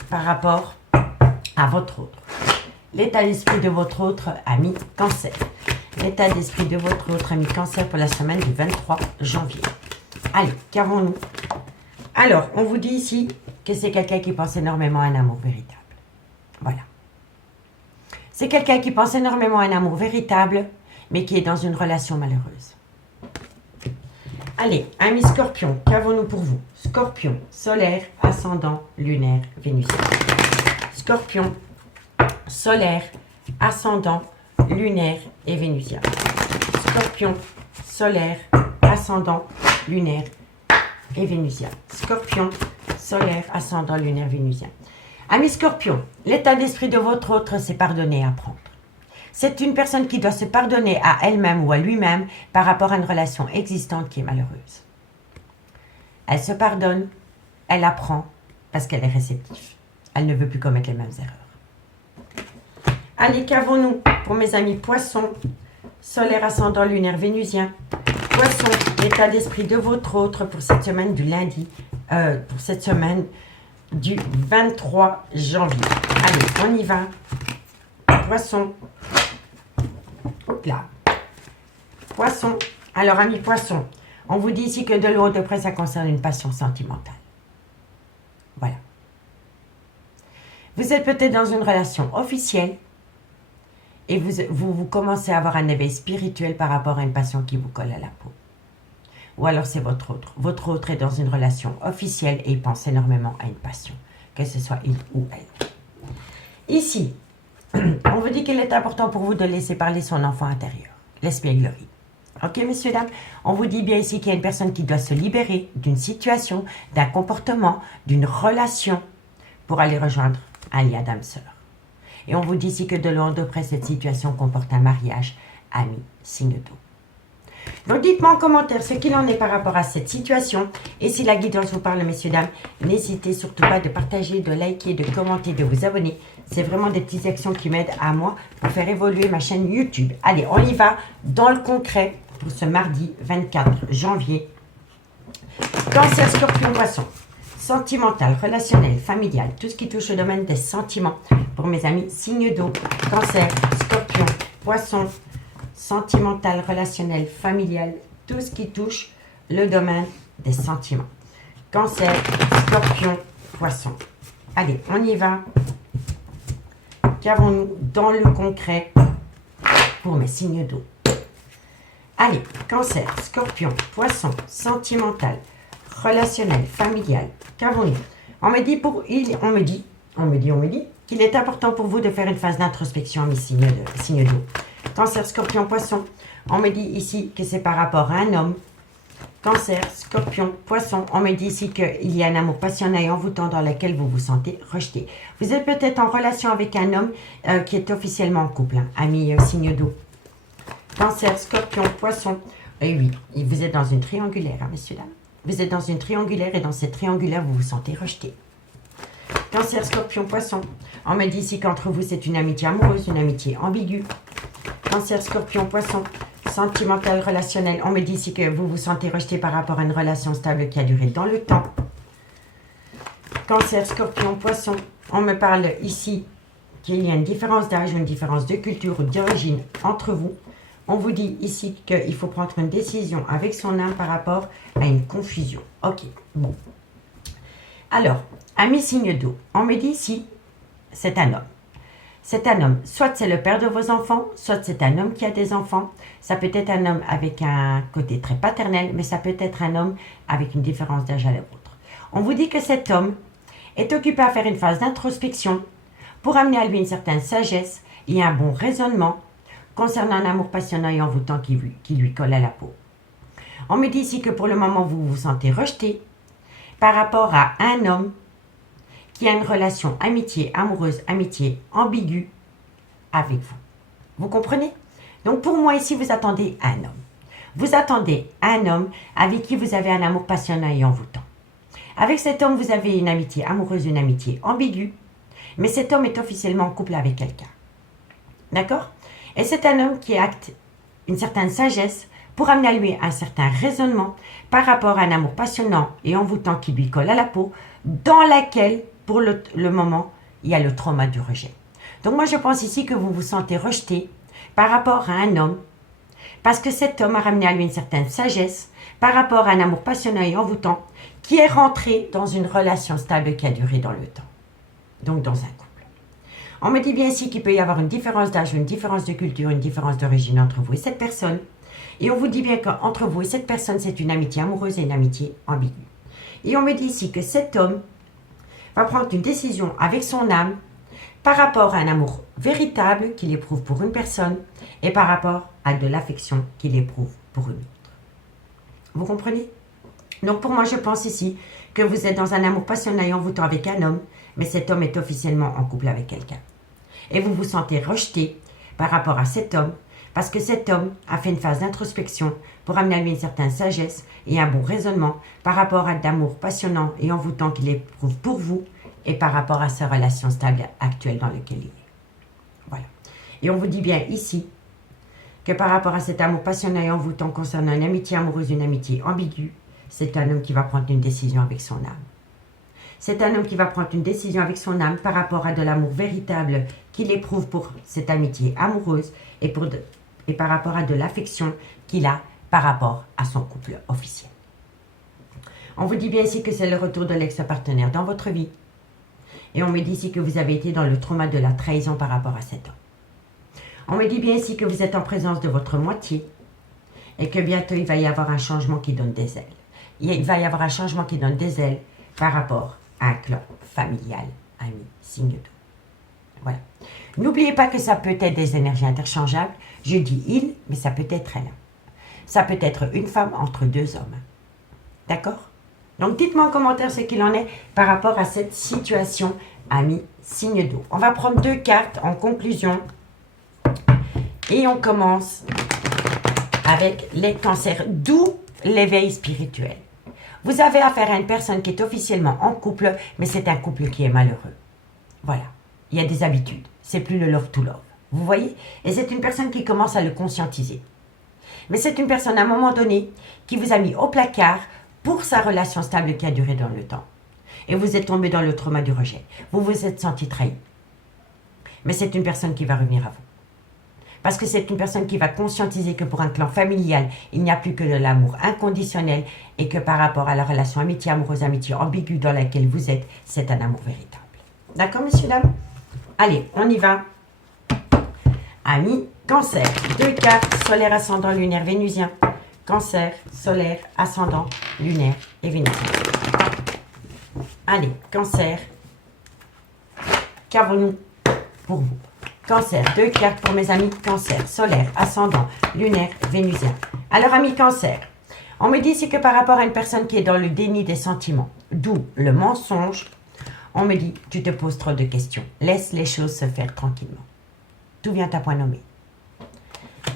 par rapport à votre autre. L'état d'esprit de votre autre ami Cancer. L'état d'esprit de votre autre ami Cancer pour la semaine du 23 janvier. Allez, qu'avons-nous? Alors, on vous dit ici que c'est quelqu'un qui pense énormément à un amour véritable. Voilà. C'est quelqu'un qui pense énormément à un amour véritable, mais qui est dans une relation malheureuse. Allez, ami Scorpion, qu'avons-nous pour vous? Scorpion, solaire, ascendant, lunaire, vénusien. Scorpion, solaire, ascendant, lunaire et vénusien. Scorpion, solaire, ascendant, lunaire et vénusien. Scorpion, solaire, ascendant, lunaire, vénusien. Ami Scorpion, l'état d'esprit de votre autre, c'est pardonner et apprendre. C'est une personne qui doit se pardonner à elle-même ou à lui-même par rapport à une relation existante qui est malheureuse. Elle se pardonne, elle apprend parce qu'elle est réceptive. Elle ne veut plus commettre les mêmes erreurs. Allez, qu'avons-nous pour mes amis Poissons, solaire, ascendant, lunaire, vénusien. Poissons, l'état d'esprit de votre autre pour cette semaine du lundi, pour cette semaine du 23 janvier. Allez, on y va. Poisson. Hop là. Poisson. Alors, amis Poissons, on vous dit ici que de loin ou de près, ça concerne une passion sentimentale. Voilà. Vous êtes peut-être dans une relation officielle et vous commencez à avoir un éveil spirituel par rapport à une passion qui vous colle à la peau. Ou alors c'est votre autre. Votre autre est dans une relation officielle et il pense énormément à une passion, que ce soit il ou elle. Ici, on vous dit qu'il est important pour vous de laisser parler son enfant intérieur, l'espièglerie. Ok, messieurs, dames, on vous dit bien ici qu'il y a une personne qui doit se libérer d'une situation, d'un comportement, d'une relation pour aller rejoindre un lien d'âme sœur. Et on vous dit ici que de loin de près, cette situation comporte un mariage, ami, signe d'eau. Donc dites-moi en commentaire ce qu'il en est par rapport à cette situation. Et si la guidance vous parle, messieurs, dames, n'hésitez surtout pas de partager, de liker, de commenter, de vous abonner. C'est vraiment des petites actions qui m'aident à moi pour faire évoluer ma chaîne YouTube. Allez, on y va dans le concret pour ce mardi 24 janvier. Cancer, Scorpion, Poisson. Sentimental, relationnel, familial, tout ce qui touche au domaine des sentiments. Pour mes amis, signe d'eau, Cancer, Scorpion, Poisson. Sentimental, relationnel, familial, tout ce qui touche le domaine des sentiments. Cancer, Scorpion, Poisson. Allez, on y va. Qu'avons-nous dans le concret pour mes signes d'eau? Allez, Cancer, Scorpion, Poisson, sentimental, relationnel, familial. Qu'avons-nous? On me dit qu'il est important pour vous de faire une phase d'introspection, mes signes d'eau. Cancer, Scorpion, Poisson. On me dit ici que c'est par rapport à un homme. Cancer, Scorpion, Poisson. On me dit ici qu'il y a un amour passionné et envoûtant dans lequel vous vous sentez rejeté. Vous êtes peut-être en relation avec un homme qui est officiellement en couple, hein, ami signe d'eau. Cancer, Scorpion, Poisson. Et oui, vous êtes dans une triangulaire, hein, messieurs, dames. Vous êtes dans une triangulaire et dans cette triangulaire, vous vous sentez rejeté. Cancer, Scorpion, Poisson. On me dit ici qu'entre vous, c'est une amitié amoureuse, une amitié ambiguë. Cancer, Scorpion, Poisson. Sentimental, relationnel. On me dit ici que vous vous sentez rejeté par rapport à une relation stable qui a duré dans le temps. Cancer, Scorpion, Poisson. On me parle ici qu'il y a une différence d'âge, une différence de culture ou d'origine entre vous. On vous dit ici qu'il faut prendre une décision avec son âme par rapport à une confusion. Ok, bon. Alors, ami signe d'eau, on me dit ici, c'est un homme. C'est un homme, soit c'est le père de vos enfants, soit c'est un homme qui a des enfants. Ça peut être un homme avec un côté très paternel, mais ça peut être un homme avec une différence d'âge à la vôtre. On vous dit que cet homme est occupé à faire une phase d'introspection pour amener à lui une certaine sagesse et un bon raisonnement concernant un amour passionnant et envoûtant qui lui colle à la peau. On me dit ici que pour le moment, vous vous sentez rejeté par rapport à un homme qui a une relation amitié, amoureuse, amitié ambiguë avec vous. Vous comprenez? Donc pour moi, ici, vous attendez un homme. Vous attendez un homme avec qui vous avez un amour passionnant et envoûtant. Avec cet homme, vous avez une amitié amoureuse, une amitié ambiguë, mais cet homme est officiellement en couple avec quelqu'un. D'accord? Et c'est un homme qui acte une certaine sagesse pour amener à lui un certain raisonnement par rapport à un amour passionnant et envoûtant qui lui colle à la peau, dans laquelle, pour le moment, il y a le trauma du rejet. Donc moi, je pense ici que vous vous sentez rejeté par rapport à un homme, parce que cet homme a ramené à lui une certaine sagesse par rapport à un amour passionnant et envoûtant qui est rentré dans une relation stable qui a duré dans le temps, donc dans un couple. On me dit bien ici qu'il peut y avoir une différence d'âge, une différence de culture, une différence d'origine entre vous et cette personne. Et on vous dit bien qu'entre vous et cette personne, c'est une amitié amoureuse et une amitié ambiguë. Et on me dit ici que cet homme va prendre une décision avec son âme par rapport à un amour véritable qu'il éprouve pour une personne et par rapport à de l'affection qu'il éprouve pour une autre. Vous comprenez? Donc pour moi, je pense ici que vous êtes dans un amour passionné et envoûtant avec un homme, mais cet homme est officiellement en couple avec quelqu'un. Et vous vous sentez rejeté par rapport à cet homme, parce que cet homme a fait une phase d'introspection pour amener à lui une certaine sagesse et un bon raisonnement par rapport à l'amour passionnant et envoûtant qu'il éprouve pour vous et par rapport à sa relation stable actuelle dans laquelle il est. Voilà. Et on vous dit bien ici que par rapport à cet amour passionnant et envoûtant concernant une amitié amoureuse, une amitié ambiguë, c'est un homme qui va prendre une décision avec son âme. C'est un homme qui va prendre une décision avec son âme par rapport à de l'amour véritable qu'il éprouve pour cette amitié amoureuse et par rapport à de l'affection qu'il a par rapport à son couple officiel. On vous dit bien ici que c'est le retour de l'ex-partenaire dans votre vie. Et on me dit ici que vous avez été dans le trauma de la trahison par rapport à cet homme. On me dit bien ici que vous êtes en présence de votre moitié et que bientôt il va y avoir un changement qui donne des ailes. Il va y avoir un changement qui donne des ailes par rapport à un clan familial, ami, signe d'eau. Voilà. N'oubliez pas que ça peut être des énergies interchangeables. Je dis il, mais ça peut être elle. Ça peut être une femme entre deux hommes. D'accord? Donc dites-moi en commentaire ce qu'il en est par rapport à cette situation, ami, signe d'eau. On va prendre 2 cartes en conclusion. Et on commence avec les cancers, d'où l'éveil spirituel. Vous avez affaire à une personne qui est officiellement en couple, mais c'est un couple qui est malheureux. Voilà. Il y a des habitudes. C'est plus le love to love. Vous voyez? Et c'est une personne qui commence à le conscientiser. Mais c'est une personne à un moment donné qui vous a mis au placard pour sa relation stable qui a duré dans le temps. Et vous êtes tombé dans le trauma du rejet. Vous vous êtes senti trahi. Mais c'est une personne qui va revenir à vous. Parce que c'est une personne qui va conscientiser que pour un clan familial, il n'y a plus que de l'amour inconditionnel et que par rapport à la relation amitié amoureuse, amitié ambiguë dans laquelle vous êtes, c'est un amour véritable. D'accord, messieurs, dames? Allez, on y va. Amis, Cancer, 2 cartes, solaire, ascendant, lunaire, vénusien. Cancer, solaire, ascendant, lunaire et vénusien. Allez, Cancer, qu'avons-nous pour vous? Cancer, 2 cartes pour mes amis Cancer, solaire, ascendant, lunaire, vénusien. Alors, amis Cancer, on me dit ici que par rapport à une personne qui est dans le déni des sentiments, d'où le mensonge, on me dit, tu te poses trop de questions. Laisse les choses se faire tranquillement. Tout vient à point nommé.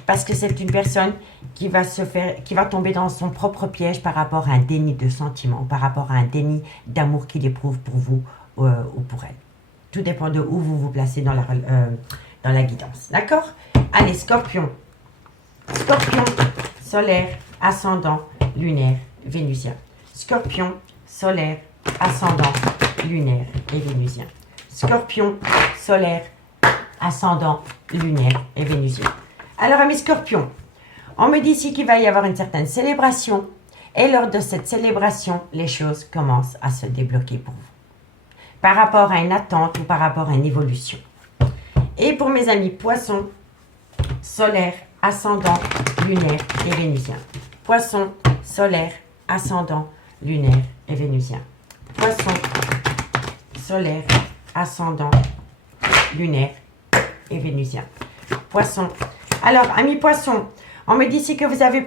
Parce que c'est une personne qui va tomber dans son propre piège par rapport à un déni de sentiments, par rapport à un déni d'amour qu'il éprouve pour vous ou pour elle. Tout dépend de où vous vous placez dans la guidance. D'accord? Allez, Scorpion. Scorpion, solaire, ascendant, lunaire, vénusien. Scorpion, solaire, ascendant, lunaire et vénusien. Scorpion, solaire, ascendant, lunaire et vénusien. Alors, amis Scorpions, on me dit ici qu'il va y avoir une certaine célébration. Et lors de cette célébration, les choses commencent à se débloquer pour vous. Par rapport à une attente ou par rapport à une évolution. Et pour mes amis Poissons, solaire, ascendant, lunaire et vénusien. Poissons, solaire, ascendant, lunaire et vénusien. Poissons, solaire, ascendant, lunaire et vénusien. Poissons. Alors, amis Poissons, on me dit ici que vous avez...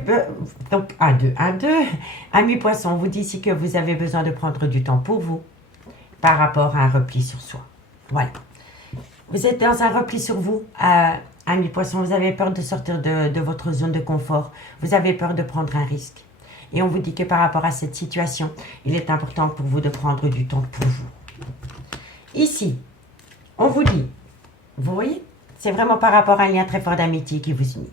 donc, 1, 2, 1, 2. Amis Poissons, on vous dit ici que vous avez besoin de prendre du temps pour vous par rapport à un repli sur soi. Voilà. Vous êtes dans un repli sur vous, amis Poissons. Vous avez peur de sortir de votre zone de confort. Vous avez peur de prendre un risque. Et on vous dit que par rapport à cette situation, il est important pour vous de prendre du temps pour vous. Ici, on vous dit, vous voyez, c'est vraiment par rapport à un lien très fort d'amitié qui vous unit.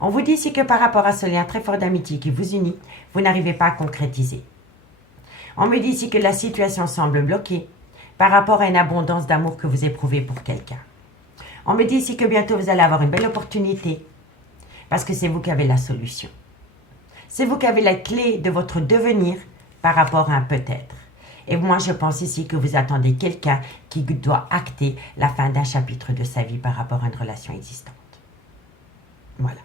On vous dit ici que par rapport à ce lien très fort d'amitié qui vous unit, vous n'arrivez pas à concrétiser. On me dit ici que la situation semble bloquée par rapport à une abondance d'amour que vous éprouvez pour quelqu'un. On me dit ici que bientôt vous allez avoir une belle opportunité parce que c'est vous qui avez la solution. C'est vous qui avez la clé de votre devenir par rapport à un peut-être. Et moi, je pense ici que vous attendez quelqu'un qui doit acter la fin d'un chapitre de sa vie par rapport à une relation existante. Voilà.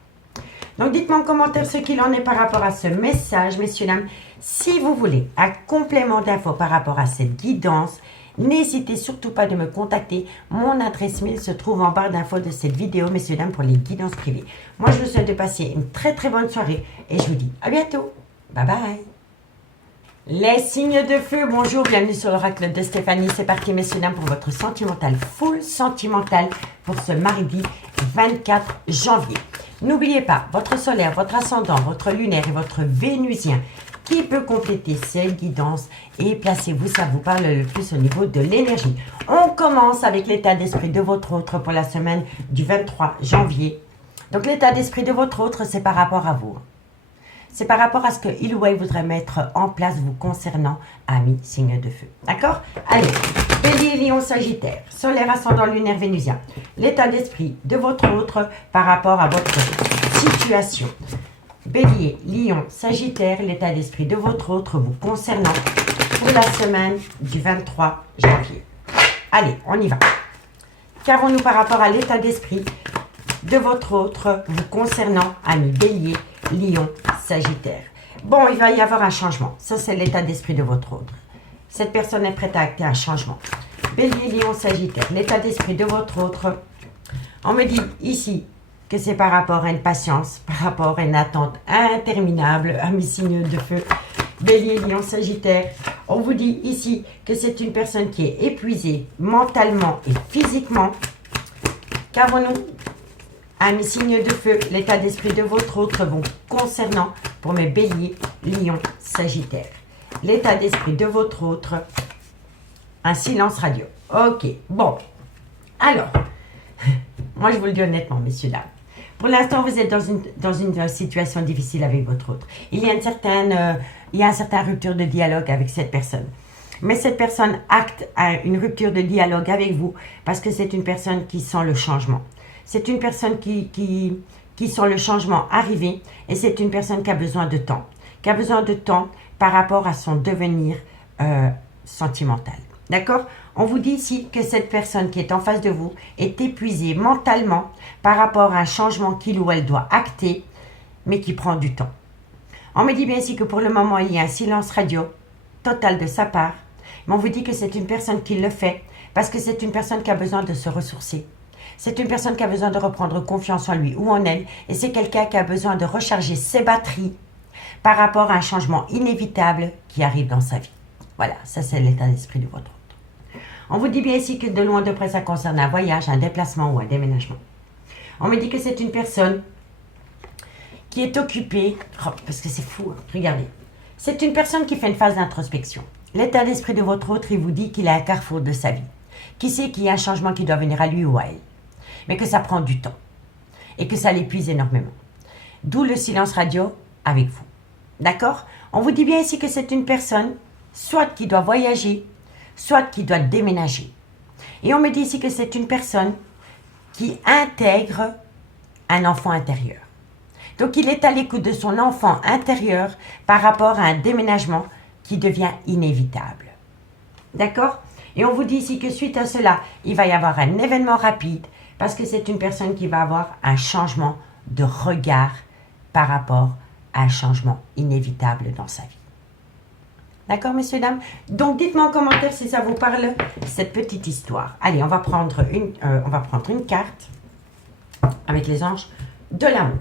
Donc, dites-moi en commentaire ce qu'il en est par rapport à ce message, messieurs, dames. Si vous voulez un complément d'infos par rapport à cette guidance, n'hésitez surtout pas de me contacter. Mon adresse mail se trouve en barre d'infos de cette vidéo, messieurs, dames, pour les guidances privées. Moi, je vous souhaite de passer une très, très bonne soirée et je vous dis à bientôt. Bye bye. Les signes de feu, bonjour, bienvenue sur l'oracle de Stéphanie. C'est parti, messieurs, dames, pour votre sentimental, full sentimental pour ce mardi 24 janvier. N'oubliez pas, votre solaire, votre ascendant, votre lunaire et votre vénusien qui peut compléter cette guidance et placez-vous, ça vous parle le plus au niveau de l'énergie. On commence avec l'état d'esprit de votre autre pour la semaine du 23 janvier. Donc, l'état d'esprit de votre autre, c'est par rapport à vous. C'est par rapport à ce qu'il ou elle voudrait mettre en place vous concernant, amis signe de feu. D'accord? Allez, Bélier, Lion, Sagittaire, solaire, ascendant, lunaire, vénusien. L'état d'esprit de votre autre par rapport à votre situation. Bélier, Lion, Sagittaire, l'état d'esprit de votre autre vous concernant pour la semaine du 23 janvier. Allez, on y va. Qu'avons-nous par rapport à l'état d'esprit de votre autre vous concernant, amis Bélier, Lion, Sagittaire? Bon, il va y avoir un changement. Ça, c'est l'état d'esprit de votre autre. Cette personne est prête à acter un changement. Bélier, Lion, Sagittaire, l'état d'esprit de votre autre. On me dit ici que c'est par rapport à une patience, par rapport à une attente interminable, amis signes de feu. Bélier, Lion, Sagittaire. On vous dit ici que c'est une personne qui est épuisée mentalement et physiquement. Qu'avons-nous? Amis signes de feu, l'état d'esprit de votre autre vous concernant pour mes béliers, lion, sagittaire. L'état d'esprit de votre autre, un silence radio. Ok, bon. Alors, moi je vous le dis honnêtement, messieurs, dames. Pour l'instant, vous êtes dans une situation difficile avec votre autre. Il y a une certaine rupture de dialogue avec cette personne. Mais cette personne acte une rupture de dialogue avec vous parce que c'est une personne qui sent le changement. C'est une personne qui sent le changement arriver et c'est une personne qui a besoin de temps. Qui a besoin de temps par rapport à son devenir sentimental. D'accord? On vous dit ici que cette personne qui est en face de vous est épuisée mentalement par rapport à un changement qu'il ou elle doit acter, mais qui prend du temps. On me dit bien ici que pour le moment, il y a un silence radio total de sa part. Mais on vous dit que c'est une personne qui le fait parce que c'est une personne qui a besoin de se ressourcer. C'est une personne qui a besoin de reprendre confiance en lui ou en elle. Et c'est quelqu'un qui a besoin de recharger ses batteries par rapport à un changement inévitable qui arrive dans sa vie. Voilà, ça c'est l'état d'esprit de votre autre. On vous dit bien ici que de loin de près, ça concerne un voyage, un déplacement ou un déménagement. On me dit que c'est une personne qui est occupée, parce que c'est fou, hein, regardez. C'est une personne qui fait une phase d'introspection. L'état d'esprit de votre autre, il vous dit qu'il est à un carrefour de sa vie. Qui sait qu'il y a un changement qui doit venir à lui ou à elle. Mais que ça prend du temps. Et que ça l'épuise énormément. D'où le silence radio avec vous. D'accord? On vous dit bien ici que c'est une personne, soit qui doit voyager, soit qui doit déménager. Et on me dit ici que c'est une personne qui intègre un enfant intérieur. Donc il est à l'écoute de son enfant intérieur par rapport à un déménagement qui devient inévitable. D'accord? Et on vous dit ici que suite à cela, il va y avoir un événement rapide parce que c'est une personne qui va avoir un changement de regard par rapport à un changement inévitable dans sa vie. D'accord, messieurs, dames? Donc, dites-moi en commentaire si ça vous parle, cette petite histoire. Allez, on va prendre une carte avec les anges de l'amour.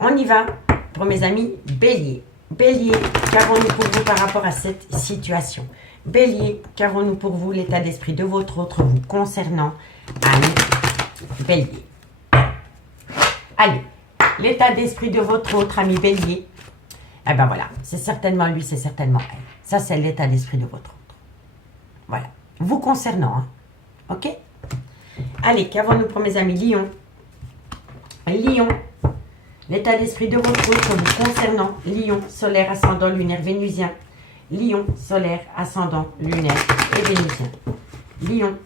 On y va pour mes amis Bélier. Bélier, qu'avons-nous pour vous par rapport à cette situation? Bélier, qu'avons-nous pour vous l'état d'esprit de votre autre vous concernant? Allez, Bélier. Allez, l'état d'esprit de votre autre ami Bélier. Eh ben voilà, c'est certainement lui, c'est certainement elle. Ça, c'est l'état d'esprit de votre autre. Voilà, vous concernant, hein? Ok? Allez, qu'avons-nous pour mes amis Lion? Lion. L'état d'esprit de votre autre vous concernant. Lion, solaire, ascendant, lunaire, vénusien. Lion, solaire, ascendant, lunaire et vénusien. Lion.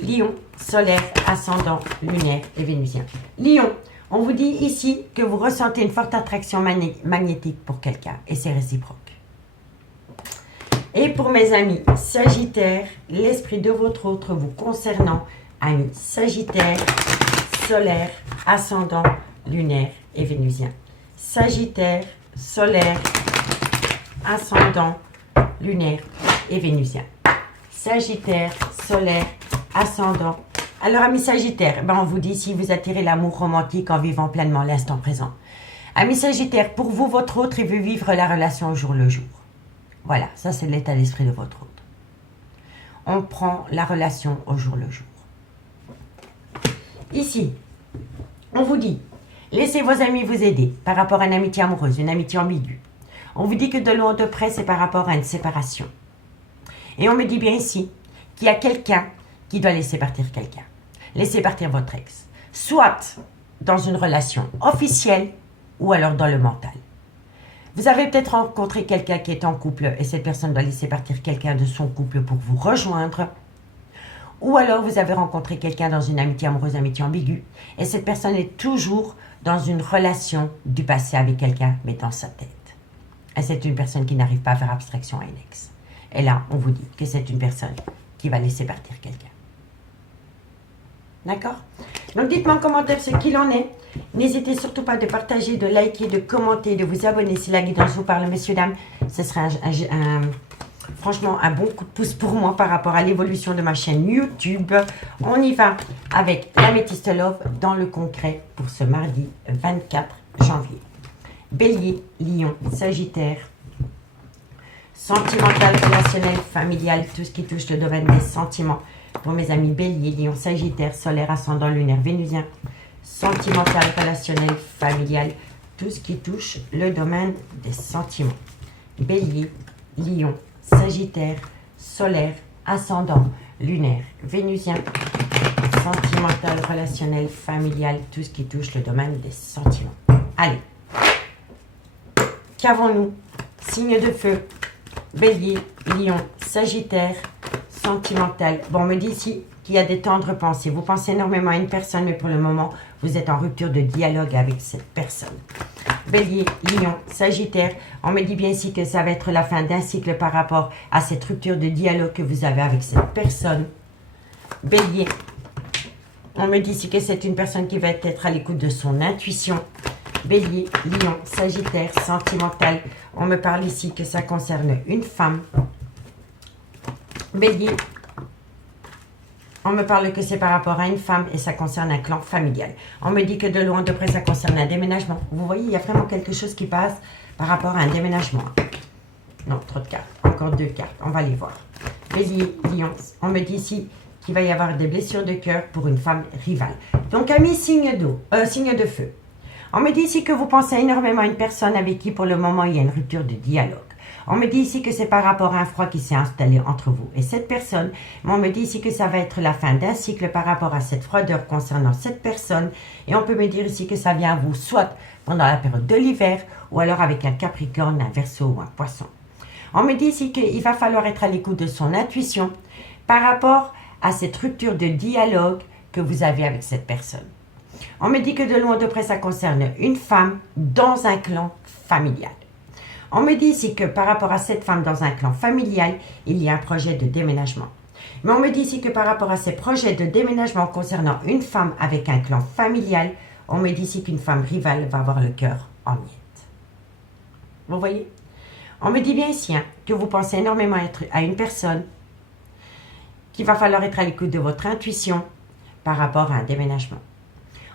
Lion, solaire, ascendant, lunaire et vénusien. Lion, on vous dit ici que vous ressentez une forte attraction magnétique pour quelqu'un et c'est réciproque. Et pour mes amis Sagittaire, l'esprit de votre autre vous concernant, amis Sagittaire, solaire, ascendant, lunaire et vénusien. Sagittaire, solaire, ascendant, lunaire et vénusien. Sagittaire, solaire, ascendant. Alors, amis Sagittaire, on vous dit si vous attirez l'amour romantique en vivant pleinement l'instant présent. Amis Sagittaire, pour vous, votre autre, il veut vivre la relation au jour le jour. Voilà, ça c'est l'état d'esprit de votre autre. On prend la relation au jour le jour. Ici, on vous dit, laissez vos amis vous aider par rapport à une amitié amoureuse, une amitié ambiguë. On vous dit que de loin de près, c'est par rapport à une séparation. Et on me dit bien ici qu'il y a quelqu'un qui doit laisser partir quelqu'un. Laissez partir votre ex. Soit dans une relation officielle ou alors dans le mental. Vous avez peut-être rencontré quelqu'un qui est en couple et cette personne doit laisser partir quelqu'un de son couple pour vous rejoindre. Ou alors vous avez rencontré quelqu'un dans une amitié amoureuse, amitié ambiguë et cette personne est toujours dans une relation du passé avec quelqu'un mais dans sa tête. Et c'est une personne qui n'arrive pas à faire abstraction à une ex. Et là, on vous dit que c'est une personne qui va laisser partir quelqu'un. D'accord? Donc, dites-moi en commentaire ce qu'il en est. N'hésitez surtout pas de partager, de liker, de commenter, de vous abonner si la guidance vous parle, messieurs, dames. Ce serait franchement un bon coup de pouce pour moi par rapport à l'évolution de ma chaîne YouTube. On y va avec l'Améthyste Love dans le concret pour ce mardi 24 janvier. Bélier, Lion, Sagittaire, sentimental, relationnel, familial, tout ce qui touche le domaine des sentiments. Pour mes amis Bélier, Lion, Sagittaire, solaire, ascendant, lunaire, vénusien, sentimental, relationnel, familial, tout ce qui touche le domaine des sentiments. Bélier, Lion, Sagittaire, solaire, ascendant, lunaire, vénusien, sentimental, relationnel, familial, tout ce qui touche le domaine des sentiments. Allez, qu'avons-nous? Signe de feu, Bélier, Lion, Sagittaire, sentimental. Bon, on me dit ici qu'il y a des tendres pensées. Vous pensez énormément à une personne, mais pour le moment, vous êtes en rupture de dialogue avec cette personne. Bélier, Lion, Sagittaire. On me dit bien ici que ça va être la fin d'un cycle par rapport à cette rupture de dialogue que vous avez avec cette personne. Bélier. On me dit ici que c'est une personne qui va être à l'écoute de son intuition. Bélier, Lion, Sagittaire, sentimental. On me parle ici que ça concerne une femme. Bélier. On me parle que c'est par rapport à une femme et ça concerne un clan familial. On me dit que de loin, de près, ça concerne un déménagement. Vous voyez, il y a vraiment quelque chose qui passe par rapport à un déménagement. Non, trop de cartes. Encore 2 cartes. On va les voir. Bélier, Lion. On me dit ici qu'il va y avoir des blessures de cœur pour une femme rivale. Donc, ami, signe de feu. On me dit ici que vous pensez énormément à une personne avec qui, pour le moment, il y a une rupture de dialogue. On me dit ici que c'est par rapport à un froid qui s'est installé entre vous et cette personne. Mais on me dit ici que ça va être la fin d'un cycle par rapport à cette froideur concernant cette personne. Et on peut me dire ici que ça vient à vous soit pendant la période de l'hiver ou alors avec un Capricorne, un Verseau ou un Poisson. On me dit ici qu'il va falloir être à l'écoute de son intuition par rapport à cette rupture de dialogue que vous avez avec cette personne. On me dit que de loin de près, ça concerne une femme dans un clan familial. On me dit ici que par rapport à cette femme dans un clan familial, il y a un projet de déménagement. Mais on me dit ici que par rapport à ces projets de déménagement concernant une femme avec un clan familial, on me dit ici qu'une femme rivale va avoir le cœur en miettes. Vous voyez? On me dit bien ici que vous pensez énormément à une personne, qu'il va falloir être à l'écoute de votre intuition par rapport à un déménagement.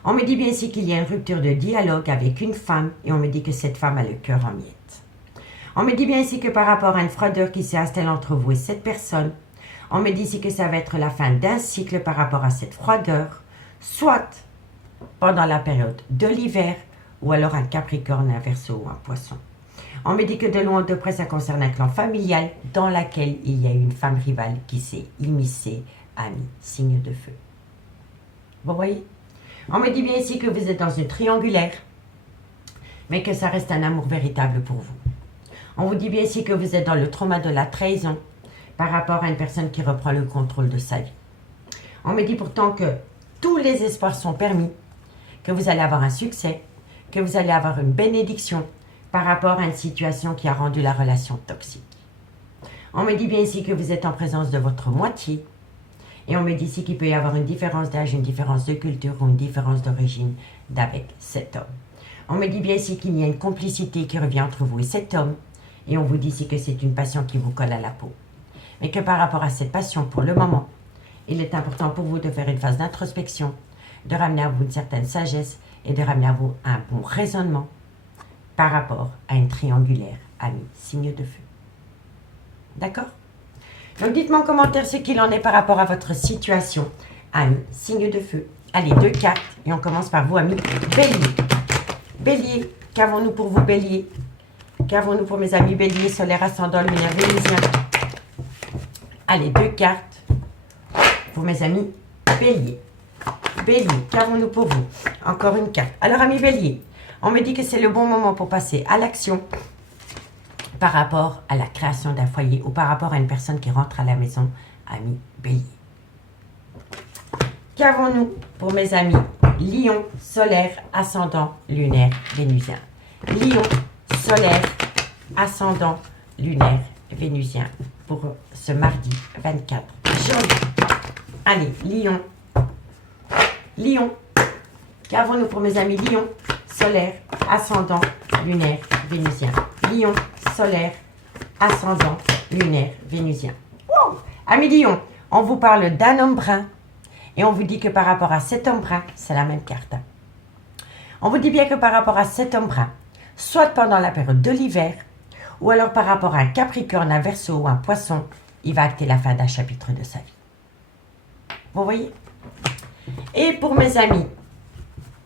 On me dit bien ici qu'il y a une rupture de dialogue avec une femme et on me dit que cette femme a le cœur en miettes. On me dit bien ici que par rapport à une froideur qui s'est installée entre vous et cette personne, on me dit ici que ça va être la fin d'un cycle par rapport à cette froideur, soit pendant la période de l'hiver ou alors un Capricorne, un Verseau ou un Poisson. On me dit que de loin ou de près, ça concerne un clan familial dans lequel il y a une femme rivale qui s'est immiscée, ami, signe de feu. Vous voyez? On me dit bien ici que vous êtes dans une triangulaire, mais que ça reste un amour véritable pour vous. On vous dit bien ici que vous êtes dans le trauma de la trahison par rapport à une personne qui reprend le contrôle de sa vie. On me dit pourtant que tous les espoirs sont permis, que vous allez avoir un succès, que vous allez avoir une bénédiction par rapport à une situation qui a rendu la relation toxique. On me dit bien ici que vous êtes en présence de votre moitié et on me dit ici qu'il peut y avoir une différence d'âge, une différence de culture ou une différence d'origine d'avec cet homme. On me dit bien ici qu'il y a une complicité qui revient entre vous et cet homme. Et on vous dit ici que c'est une passion qui vous colle à la peau. Mais que par rapport à cette passion, pour le moment, il est important pour vous de faire une phase d'introspection, de ramener à vous une certaine sagesse et de ramener à vous un bon raisonnement par rapport à une triangulaire, ami, signe de feu. D'accord? Donc dites-moi en commentaire ce qu'il en est par rapport à votre situation, ami, signe de feu. Allez, 2 cartes et on commence par vous, ami, Bélier. Bélier, qu'avons-nous pour vous, Bélier? Qu'avons-nous pour mes amis Bélier, solaire, ascendant, lunaire, vénusien? Allez, 2 cartes pour mes amis Bélier. Bélier, qu'avons-nous pour vous? Encore une carte. Alors, amis Bélier, on me dit que c'est le bon moment pour passer à l'action par rapport à la création d'un foyer ou par rapport à une personne qui rentre à la maison, amis Bélier. Qu'avons-nous pour mes amis Lion, solaire, ascendant, lunaire, vénusien? Lion, solaire, ascendant, lunaire, vénusien pour ce mardi 24 janvier. Allez, Lion. Lion. Qu'avons-nous pour mes amis Lion, solaire, ascendant, lunaire, vénusien? Lion, solaire, ascendant, lunaire, vénusien. Wow! Amis Lion, on vous parle d'un homme brun et on vous dit que par rapport à cet homme brun, c'est la même carte. On vous dit bien que par rapport à cet homme brun, soit pendant la période de l'hiver, ou alors par rapport à un Capricorne, un Verseau ou un Poisson, il va acter la fin d'un chapitre de sa vie. Vous voyez? Et pour mes amis,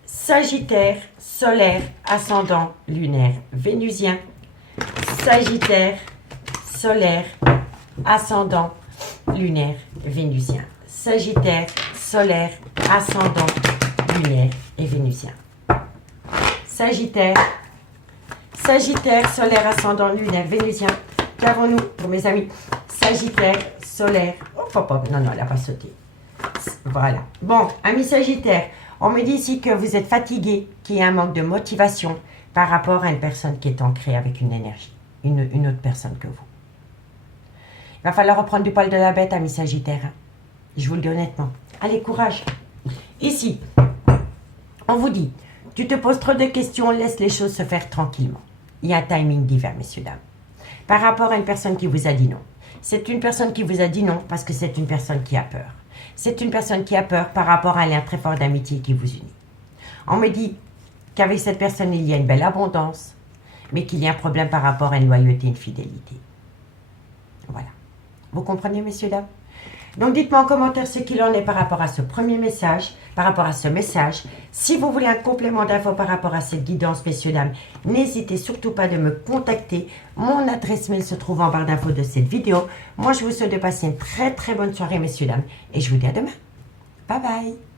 Sagittaire, solaire, ascendant, lunaire, vénusien. Sagittaire, solaire, ascendant, lunaire, vénusien. Sagittaire, solaire, ascendant, lunaire et vénusien. Sagittaire, Sagittaire, solaire, ascendant, lunaire, vénusien. Qu'avons-nous pour mes amis? Sagittaire, solaire. Hop, hop, hop. Non, non, elle n'a pas sauté. Voilà. Bon, amis Sagittaire, on me dit ici que vous êtes fatigué, qu'il y a un manque de motivation par rapport à une personne qui est ancrée avec une énergie, une autre personne que vous. Il va falloir reprendre du poil de la bête, amis Sagittaires. Je vous le dis honnêtement. Allez, courage. Ici, on vous dit, tu te poses trop de questions, laisse les choses se faire tranquillement. Il y a un timing divin, messieurs, dames. Par rapport à une personne qui vous a dit non. C'est une personne qui vous a dit non parce que c'est une personne qui a peur. C'est une personne qui a peur par rapport à un lien très fort d'amitié qui vous unit. On me dit qu'avec cette personne, il y a une belle abondance, mais qu'il y a un problème par rapport à une loyauté, une fidélité. Voilà. Vous comprenez, messieurs, dames? Donc, dites-moi en commentaire ce qu'il en est par rapport à ce premier message, par rapport à ce message. Si vous voulez un complément d'infos par rapport à cette guidance, messieurs, dames, n'hésitez surtout pas de me contacter. Mon adresse mail se trouve en barre d'infos de cette vidéo. Moi, je vous souhaite de passer une très, très bonne soirée, messieurs, dames, et je vous dis à demain. Bye bye.